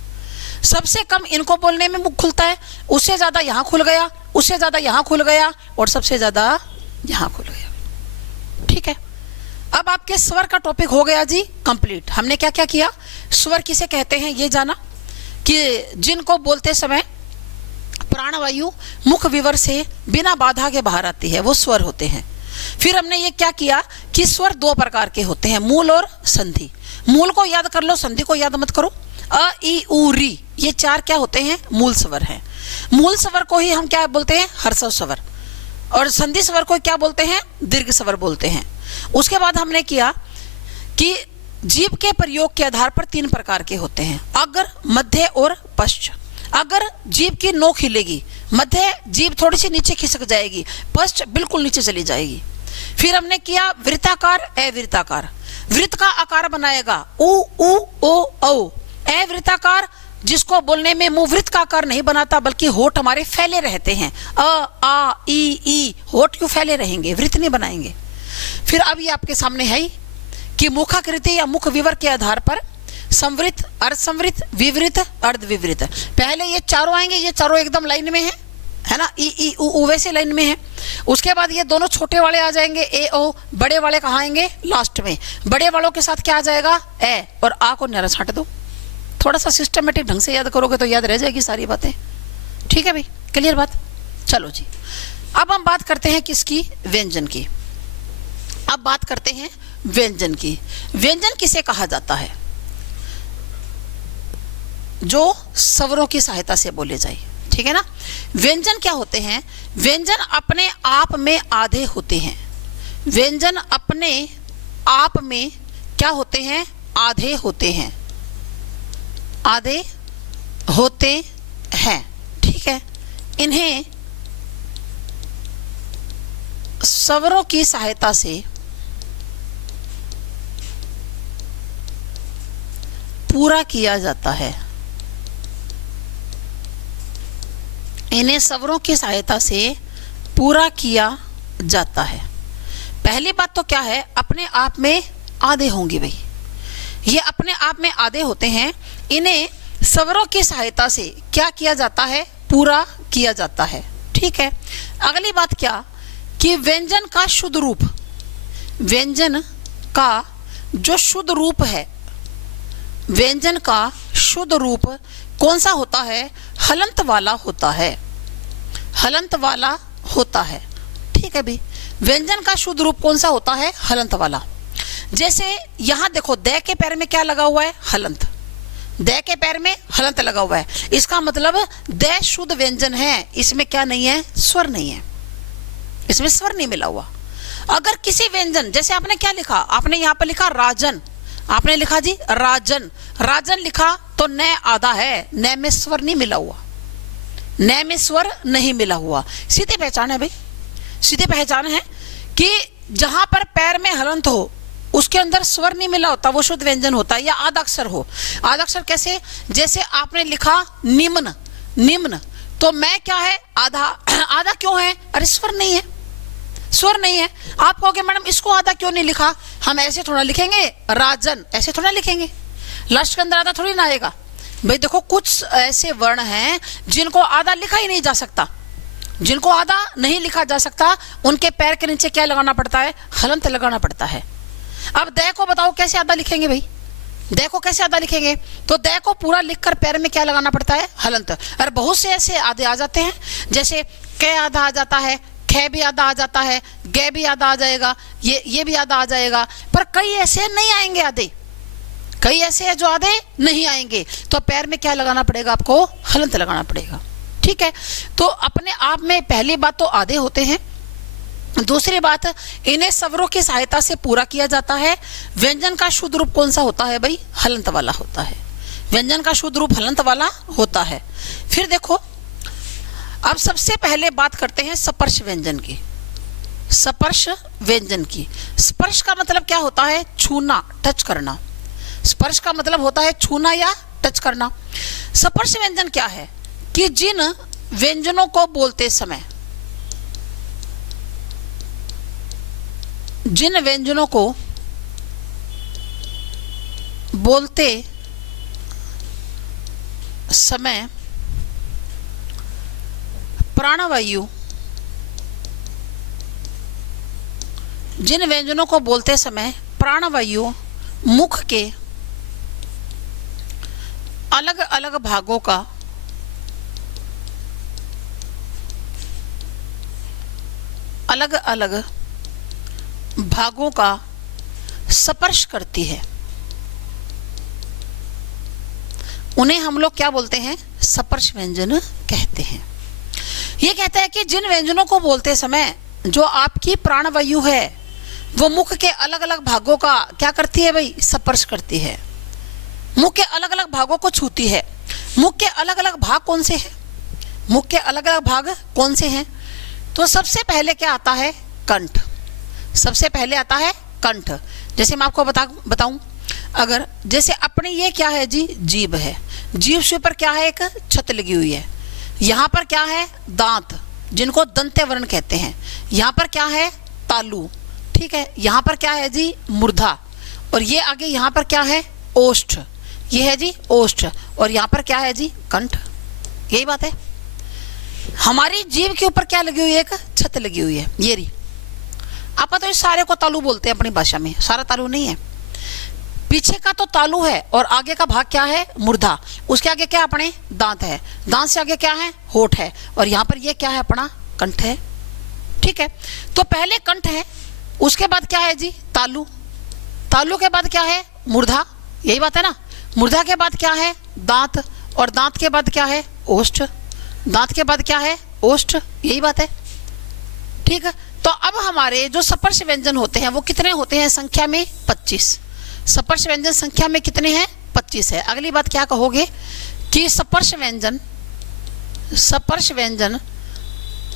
सबसे कम इनको बोलने में मुंह खुलता है, उससे ज्यादा यहाँ खुल गया, उससे ज्यादा यहाँ खुल गया, और सबसे ज्यादा यहाँ खुल गया, ठीक है। अब आपके स्वर का टॉपिक हो गया जी कंप्लीट। हमने क्या क्या किया, स्वर किसे कहते हैं ये जाना, कि जिनको बोलते समय प्राणवायु मुख विवर से बिना बाधा के बाहर आती है, वो स्वर होते हैं। फिर हमने ये क्या किया कि स्वर दो प्रकार के होते हैं, मूल और संधि। मूल को याद कर लो, संधि को याद मत करो। अ ई उ री ये चार क्या होते हैं, मूल स्वर हैं। मूल स्वर को ही हम क्या बोलते हैं, हर्षव स्वर, और संधि स्वर को क्या बोलते हैं, दीर्घ स्वर बोलते हैं। उसके बाद हमने किया कि जीभ के प्रयोग के आधार पर तीन प्रकार के होते हैं, अग्र, मध्य और पश्च। अगर जीभ की नोक हिलेगी, मध्य जीभ थोड़ी सी नीचे खिसक जाएगी, पश्च बिल्कुल नीचे चली जाएगी। फिर हमने किया वृत्ताकार, अवृत्ताकार। वृत्त का आकार बनाएगा उ उ ओ औ। अवृत्ताकार जिसको बोलने में मुंह वृत्त का आकार नहीं बनाता, बल्कि होठ हमारे फैले रहते हैं, अ आ ई, होठ क्यों फैले रहेंगे, वृत्त नहीं बनाएंगे। फिर अब ये आपके सामने है ही कि मुखाकृति या मुख विवर के आधार पर संवृत, अर्धसंवृत, विवृत, अर्धविवृत। पहले ये चारों आएंगे, ये चारों एकदम लाइन में है ना, ई उ वैसे लाइन में है। उसके बाद ये दोनों छोटे वाले आ जाएंगे ए ओ, बड़े वाले कहाँ आएंगे, लास्ट में। बड़े वालों के साथ क्या आ जाएगा, ए, और आ को निरस हट दो। थोड़ा सा सिस्टमेटिक ढंग से याद करोगे तो याद रह जाएगी सारी बातें। ठीक है भाई, क्लियर बात। चलो जी, अब हम बात करते हैं किसकी, व्यंजन की। अब बात करते हैं व्यंजन की। व्यंजन किसे कहा जाता है, जो स्वरों की सहायता से बोले जाए, ठीक है ना। व्यंजन क्या होते हैं, व्यंजन अपने आप में आधे होते हैं। व्यंजन अपने आप में क्या होते हैं, आधे होते हैं, आधे होते हैं, ठीक है। इन्हें स्वरों की सहायता से पूरा किया जाता है। इन्हें स्वरों की सहायता से पूरा किया जाता है। पहली बात तो क्या है, अपने आप में आधे होंगे भाई, ये अपने आप में आधे होते हैं। इन्हें स्वरों की सहायता से क्या किया जाता है, पूरा किया जाता है, ठीक है। अगली बात क्या, कि व्यंजन का शुद्ध रूप, व्यंजन का जो शुद्ध रूप है, व्यंजन का शुद्ध रूप कौन सा होता है, हलंत वाला होता है, हलंत वाला होता है, ठीक है भाई। व्यंजन का शुद्ध रूप कौन सा होता है, हलंत वाला। जैसे यहां देखो, द के पैर में क्या लगा हुआ है, हलंत। द के पैर में हलंत लगा हुआ है, इसका मतलब द शुद्ध व्यंजन है, इसमें क्या नहीं है, स्वर नहीं है, इसमें स्वर नहीं मिला हुआ। अगर किसी व्यंजन, जैसे आपने क्या लिखा, आपने यहाँ पर लिखा राजन, आपने लिखा जी राजन, राजन लिखा तो न आधा है, न में स्वर नहीं मिला हुआ, न में स्वर नहीं मिला हुआ। सीधी पहचान है भाई, सीधी पहचान है कि जहां पर पैर में हलंत हो उसके अंदर स्वर नहीं मिला होता, वो शुद्ध व्यंजन होता है। या आधा अक्षर हो, आधा अक्षर कैसे, जैसे आपने लिखा निम्न, निम्न तो मैं क्या है, आधा। आधा क्यों है, अरे स्वर नहीं है, स्वर नहीं है। आप कहोगे मैडम इसको आधा क्यों नहीं लिखा, हम ऐसे थोड़ा लिखेंगे, राजन ऐसे थोड़ा लिखेंगे, लास्ट के अंदर आधा थोड़ी ना आएगा भाई। देखो कुछ ऐसे वर्ण हैं जिनको आधा लिखा ही नहीं जा सकता, जिनको आधा नहीं लिखा जा सकता, उनके पैर के नीचे क्या लगाना पड़ता है, हलंत लगाना पड़ता है। अब द को बताओ कैसे आधा लिखेंगे भाई, द को कैसे आधा लिखेंगे, तो द को पूरा लिखकर पैर में क्या लगाना पड़ता है, हलंत। और बहुत से ऐसे आधे आ जाते हैं, जैसे क आधा आ जाता है, ख भी आधा आ जाता है, ग भी आधा आ जाएगा, ये भी आधा आ जाएगा, पर कई ऐसे नहीं आएंगे आधे, कई ऐसे हैं जो आधे नहीं आएंगे, तो पैर में क्या लगाना पड़ेगा, आपको हलंत लगाना पड़ेगा, ठीक है। तो अपने आप में पहली बात तो आधे होते हैं। दूसरी बात, इन्हें स्वरों की सहायता से पूरा किया जाता है। व्यंजन का शुद्ध रूप कौन सा होता है भाई, हलंत वाला होता है, व्यंजन का शुद्ध रूप हलंत वाला होता है। फिर देखो, अब सबसे पहले बात करते हैं स्पर्श व्यंजन की, स्पर्श व्यंजन की। स्पर्श का मतलब क्या होता है, छूना, टच करना। स्पर्श का मतलब होता है छूना या टच करना। स्पर्श व्यंजन क्या है, कि जिन व्यंजनों को बोलते समय, जिन व्यंजनों को बोलते समय प्राणवायु, जिन व्यंजनों को बोलते समय प्राणवायु मुख के अलग अलग भागों का स्पर्श करती है, उन्हें हम लोग क्या बोलते हैं? स्पर्श व्यंजन कहते हैं। ये कहते हैं कि जिन व्यंजनों को बोलते समय जो आपकी प्राणवायु है वो मुख के अलग अलग भागों का क्या करती है भाई? स्पर्श करती है, मुख के अलग अलग भागों को छूती है। मुख के अलग अलग भाग कौन से हैं? मुख के अलग अलग भाग कौन से हैं? तो सबसे पहले क्या आता है? कंठ। सबसे पहले आता है कंठ। जैसे मैं आपको बताऊं, अगर जैसे अपनी ये क्या है जी? जीभ है। जीभ से ऊपर क्या है? एक छत लगी हुई है। यहाँ पर क्या है? दांत, जिनको दंत्य वर्ण कहते हैं। यहाँ पर क्या है? तालु। ठीक है, यहाँ पर क्या है जी? मूर्धा। और ये आगे यहाँ पर क्या है? ओष्ठ। ये है जी ओष्ठ। और यहाँ पर क्या है जी? कंठ। यही बात है। हमारी जीभ के ऊपर क्या लगी हुई है? एक छत लगी हुई है। ये रही। आप तो इस सारे को तालु बोलते हैं अपनी भाषा में। सारा तालु नहीं है, पीछे का तो तालु है और आगे का भाग क्या है? मूर्धा। उसके आगे क्या अपने? दांत है। दांत से आगे क्या है? होठ है। और यहाँ पर ये क्या है? अपना कंठ है। ठीक है, तो पहले कंठ है, उसके बाद क्या है जी? तालु। तालु के बाद क्या है? मूर्धा। यही बात है ना। मूर्धा के बाद क्या है? दांत। और दांत के बाद क्या है? ओष्ठ। दांत के बाद क्या है? ओष्ठ। यही बात है। ठीक है, तो अब हमारे जो स्पर्श व्यंजन होते हैं वो कितने होते हैं? संख्या में 25। स्पर्श व्यंजन संख्या में कितने हैं? 25 है। अगली बात क्या कहोगे कि स्पर्श व्यंजन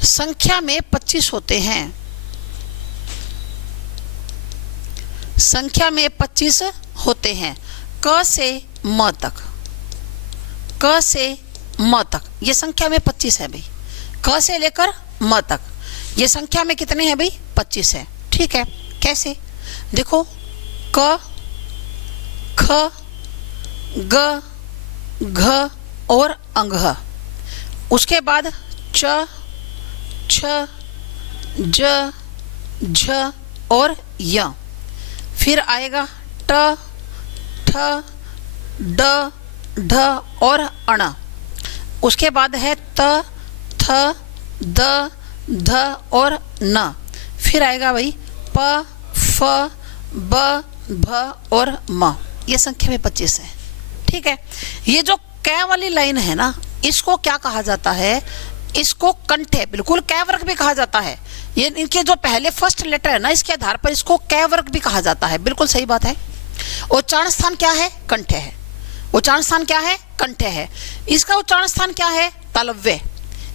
संख्या में 25 होते हैं। संख्या में 25 होते हैं। क से म तक, क से म तक ये संख्या में 25 है भाई। क से लेकर म तक ये संख्या में कितने हैं भाई? 25 है। ठीक है, कैसे? देखो, क, ख, ग, घ और अंघ। उसके बाद च, छ, ज, झ और य। फिर आएगा ट, ठ, ड, ढ और अण। उसके बाद है त, थ, द, ध और न। फिर आएगा भाई प, फ, ब, भ और म। ये संख्या में 25 है। ठीक है, ये जो कै वाली लाइन है ना, इसको क्या कहा जाता है? इसको कंठ है। बिल्कुल कै वर्ग भी कहा जाता है। ये इनके जो पहले फर्स्ट लेटर है ना, इसके आधार पर इसको कै वर्ग भी कहा जाता है। बिल्कुल सही बात है। उच्चारण स्थान क्या है? कंठ है। उच्चारण स्थान क्या है? कंठ है। इसका उच्चारण स्थान क्या है? तालव्य।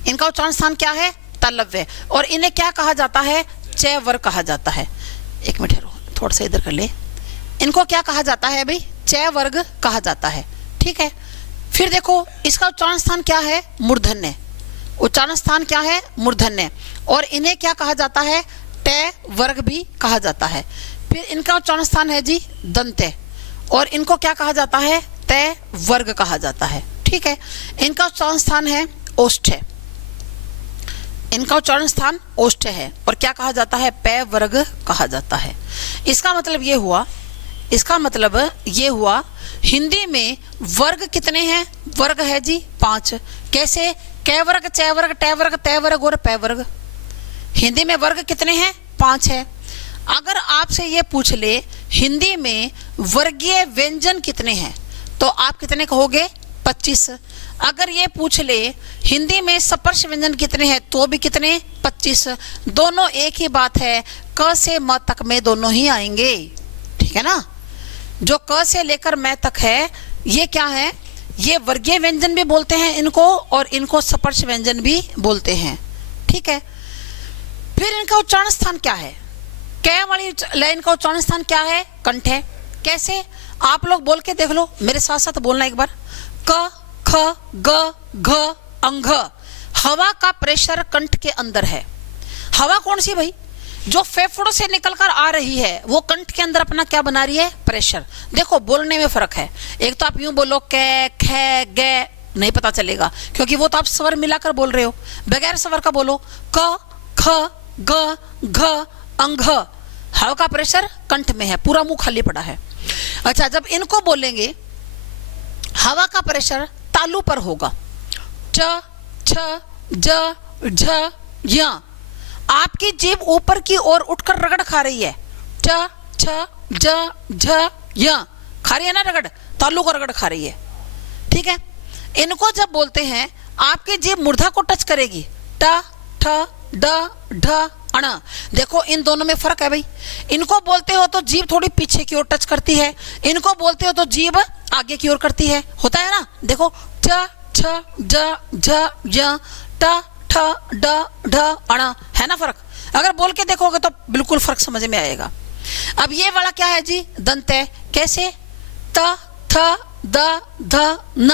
इनका उच्चारण स्थान क्या है? तालव्य। और इन्हें क्या कहा जाता है? चय वर्ग कहा जाता है। एक मिनट थोड़ा सा इधर कर ले। इनको क्या कहा जाता है भाई? चय वर्ग कहा जाता है। ठीक है, फिर देखो इसका उच्चारण स्थान क्या है? मूर्धन्य। उच्चारण स्थान क्या है? मूर्धन्य। और इन्हें क्या कहा जाता है? टय वर्ग भी कहा जाता है। फिर इनका उच्चारण स्थान है जी दंत्य। और इनको क्या कहा जाता है? तय वर्ग कहा जाता है। ठीक है, इनका उच्चारण स्थान है ओष्ठ। इनका उच्चारण स्थान ओष्ठ है। और क्या कहा जाता है? पै वर्ग कहा जाता है। इसका मतलब ये हुआ हिंदी में वर्ग कितने हैं? वर्ग है जी 5। कैसे? कै वर्ग, चै वर्ग, टै वर्ग, तै वर्ग और पै वर्ग। हिंदी में वर्ग कितने हैं? 5 है। अगर आपसे ये पूछ ले हिंदी में वर्गीय व्यंजन कितने हैं, तो आप कितने कहोगे? 25। अगर ये पूछ ले हिंदी में स्पर्श व्यंजन कितने हैं, तो भी कितने? 25। दोनों एक ही बात है। क से म तक में दोनों ही आएंगे। ठीक है ना। जो क से लेकर मैं तक है, ये क्या है? ये वर्गीय व्यंजन भी बोलते हैं इनको, और इनको स्पर्श व्यंजन भी बोलते हैं। ठीक है, फिर इनका उच्चारण स्थान क्या है? कै वाली लाइन का उच्चारण स्थान क्या है? कंठ है। कैसे? आप लोग बोल के देख लो, मेरे साथ साथ बोलना एक बार। क, ख, ग, घ, अंघ। हवा का प्रेशर कंठ के अंदर है। हवा कौन सी भाई? जो फेफड़ों से निकलकर आ रही है, वो कंठ के अंदर अपना क्या बना रही है? प्रेशर। देखो बोलने में फर्क है। एक तो आप यूं बोलो कै, खे, गे, नहीं पता चलेगा, क्योंकि वो तो आप स्वर मिलाकर बोल रहे हो। बगैर स्वर का बोलो क, ख, ग, घ, अंघ। हवा का प्रेशर कंठ में है, पूरा मुंह खाली पड़ा है। अच्छा, जब इनको बोलेंगे हवा का प्रेशर तालू पर होगा, च छ ज झ य, आपकी जीभ ऊपर की ओर उठकर रगड़ खा रही है, च छ ज झ य, खा रही है ना रगड़, तालू को रगड़ खा रही है, ठीक है। इनको जब बोलते हैं आपकी जीभ मूर्धा को टच करेगी, ट ठ ड ढ अण, देखो इन दोनों में फर्क है भाई। इनको बोलते हो तो जीभ थोड़ी पीछे की ओर टच करती है, इनको बोलते हो तो जीभ आगे की ओर करती है, होता है ना। देखो च छ ज झ य ट ठ ड ढ अण, है ना फर्क। अगर बोल के देखोगे तो बिल्कुल फर्क समझ में आएगा। अब ये वाला क्या है जी, दंत है, कैसे, त थ द ध न,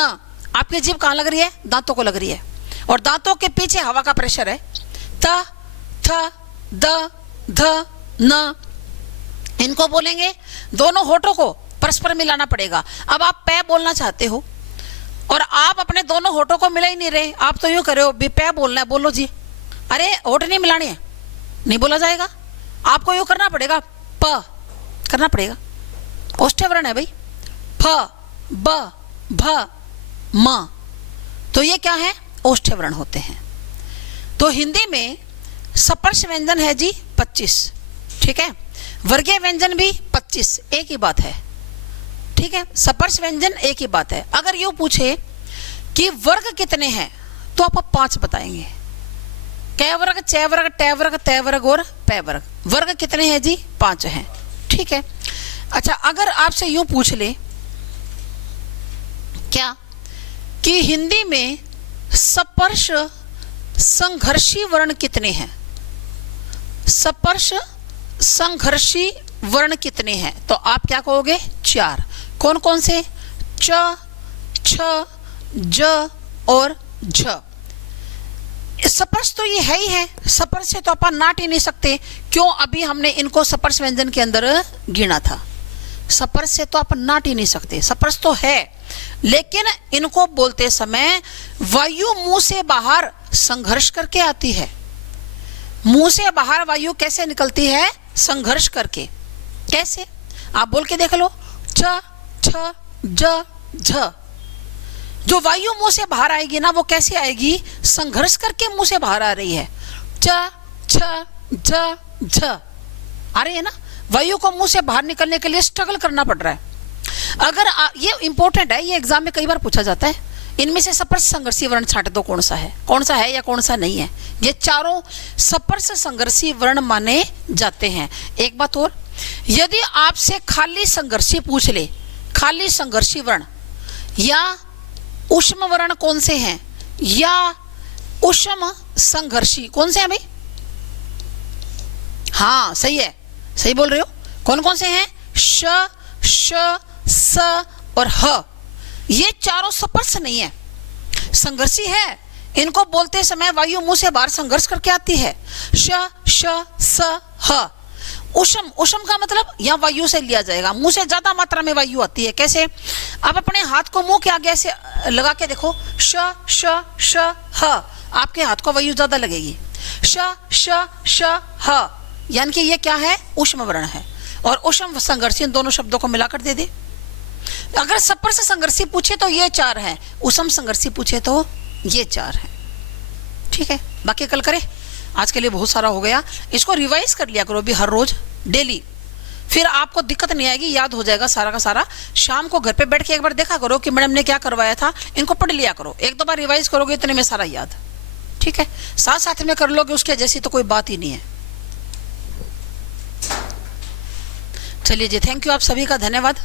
आपकी जीभ कहाँ लग रही है, दांतों को लग रही है, और दांतों के पीछे हवा का प्रेशर है, त थ द ध न। इनको बोलेंगे दोनों होठों को परस्पर मिलाना पड़ेगा। अब आप पै बोलना चाहते हो और आप अपने दोनों होठों को मिला ही नहीं रहे, आप तो यूं कर रहे हो भी पै बोलना है, बोलो जी, अरे होठ नहीं मिलाने हैं, नहीं बोला जाएगा, आपको यूं करना पड़ेगा, प करना पड़ेगा, ओष्ठ्यवर्ण है भाई, फ ब भ म, तो ये क्या है, ओष्ठ्यवर्ण होते हैं। तो हिंदी में सपर्श व्यंजन है जी 25, ठीक है, वर्गीय व्यंजन भी 25, एक ही बात है, ठीक है, सपर्श व्यंजन एक ही बात है। अगर यूं पूछे कि वर्ग कितने हैं तो आप 5 बताएंगे, कै वर्ग, चै वर्ग, टै वर्ग, तै वर्ग और पै वर्ग। वर्ग कितने हैं जी, 5 हैं, ठीक है। अच्छा, अगर आपसे यूं पूछ ले क्या कि हिंदी में सपर्श संघर्षी वर्ण कितने हैं, सपर्श संघर्षी वर्ण कितने हैं, तो आप क्या कहोगे, 4। कौन कौन से, च छ ज और झ। सपर्श तो ये है ही है, सपर्श से तो अपन नाट ही नहीं सकते, क्यों, अभी हमने इनको सपर्श व्यंजन के अंदर गिना था, सपर्श से तो अपन नाट ही नहीं सकते, सपर्श तो है, लेकिन इनको बोलते समय वायु मुंह से बाहर संघर्ष करके आती है। मुंह से बाहर वायु कैसे निकलती है, संघर्ष करके, कैसे, आप बोल के देख लो, च छ ज झ, जो वायु मुंह से बाहर आएगी ना वो कैसे आएगी, संघर्ष करके मुंह से बाहर आ रही है, च छ ज झ आ रही है ना, वायु को मुंह से बाहर निकलने के लिए स्ट्रगल करना पड़ रहा है। अगर ये इंपॉर्टेंट है, ये एग्जाम में कई बार पूछा जाता है, इनमें से सपर्श संघर्षी वर्ण छांट दो, कौन सा है या कौन सा नहीं है। ये चारों सपर्श संघर्षी वर्ण माने जाते हैं। एक बात और, यदि आपसे खाली संघर्षी पूछ ले, खाली संघर्षी वर्ण या ऊष्म वर्ण कौन से हैं, या ऊष्म संघर्षी कौन से हैं भाई, हाँ सही है, सही बोल रहे हो, कौन कौन से हैं, श श स और ह, ये चारों सपर्श नहीं है, संघर्षी है। इनको बोलते समय वायु मुंह से बाहर संघर्ष करके आती है, श श स ह। उष्म का मतलब यहाँ वायु से लिया जाएगा, मुंह से ज्यादा मात्रा में वायु आती है, कैसे, आप अपने हाथ को मुंह के आगे ऐसे लगा के देखो, श श श ह, आपके हाथ को वायु ज्यादा लगेगी, श श श ह, यानी कि ये क्या है, ऊष्म वर्ण है। और ऊष्म संघर्षी इन दोनों शब्दों को मिलाकर दे दे। अगर सपर्श संघर्षी पूछे तो ये 4 है, ऊष्म संघर्षी पूछे तो ये 4 है, ठीक है। बाकी कल करें, आज के लिए बहुत सारा हो गया, इसको रिवाइज कर लिया करो भी हर रोज डेली, फिर आपको दिक्कत नहीं आएगी, याद हो जाएगा सारा का सारा। शाम को घर पे बैठ के एक बार देखा करो कि मैडम ने क्या करवाया था, इनको पढ़ लिया करो, 1-2 बार रिवाइज करोगे इतने में सारा याद, ठीक है। साथ साथ में कर लोगे, उसके जैसी तो कोई बात ही नहीं है। चलिए जी, थैंक यू, आप सभी का धन्यवाद।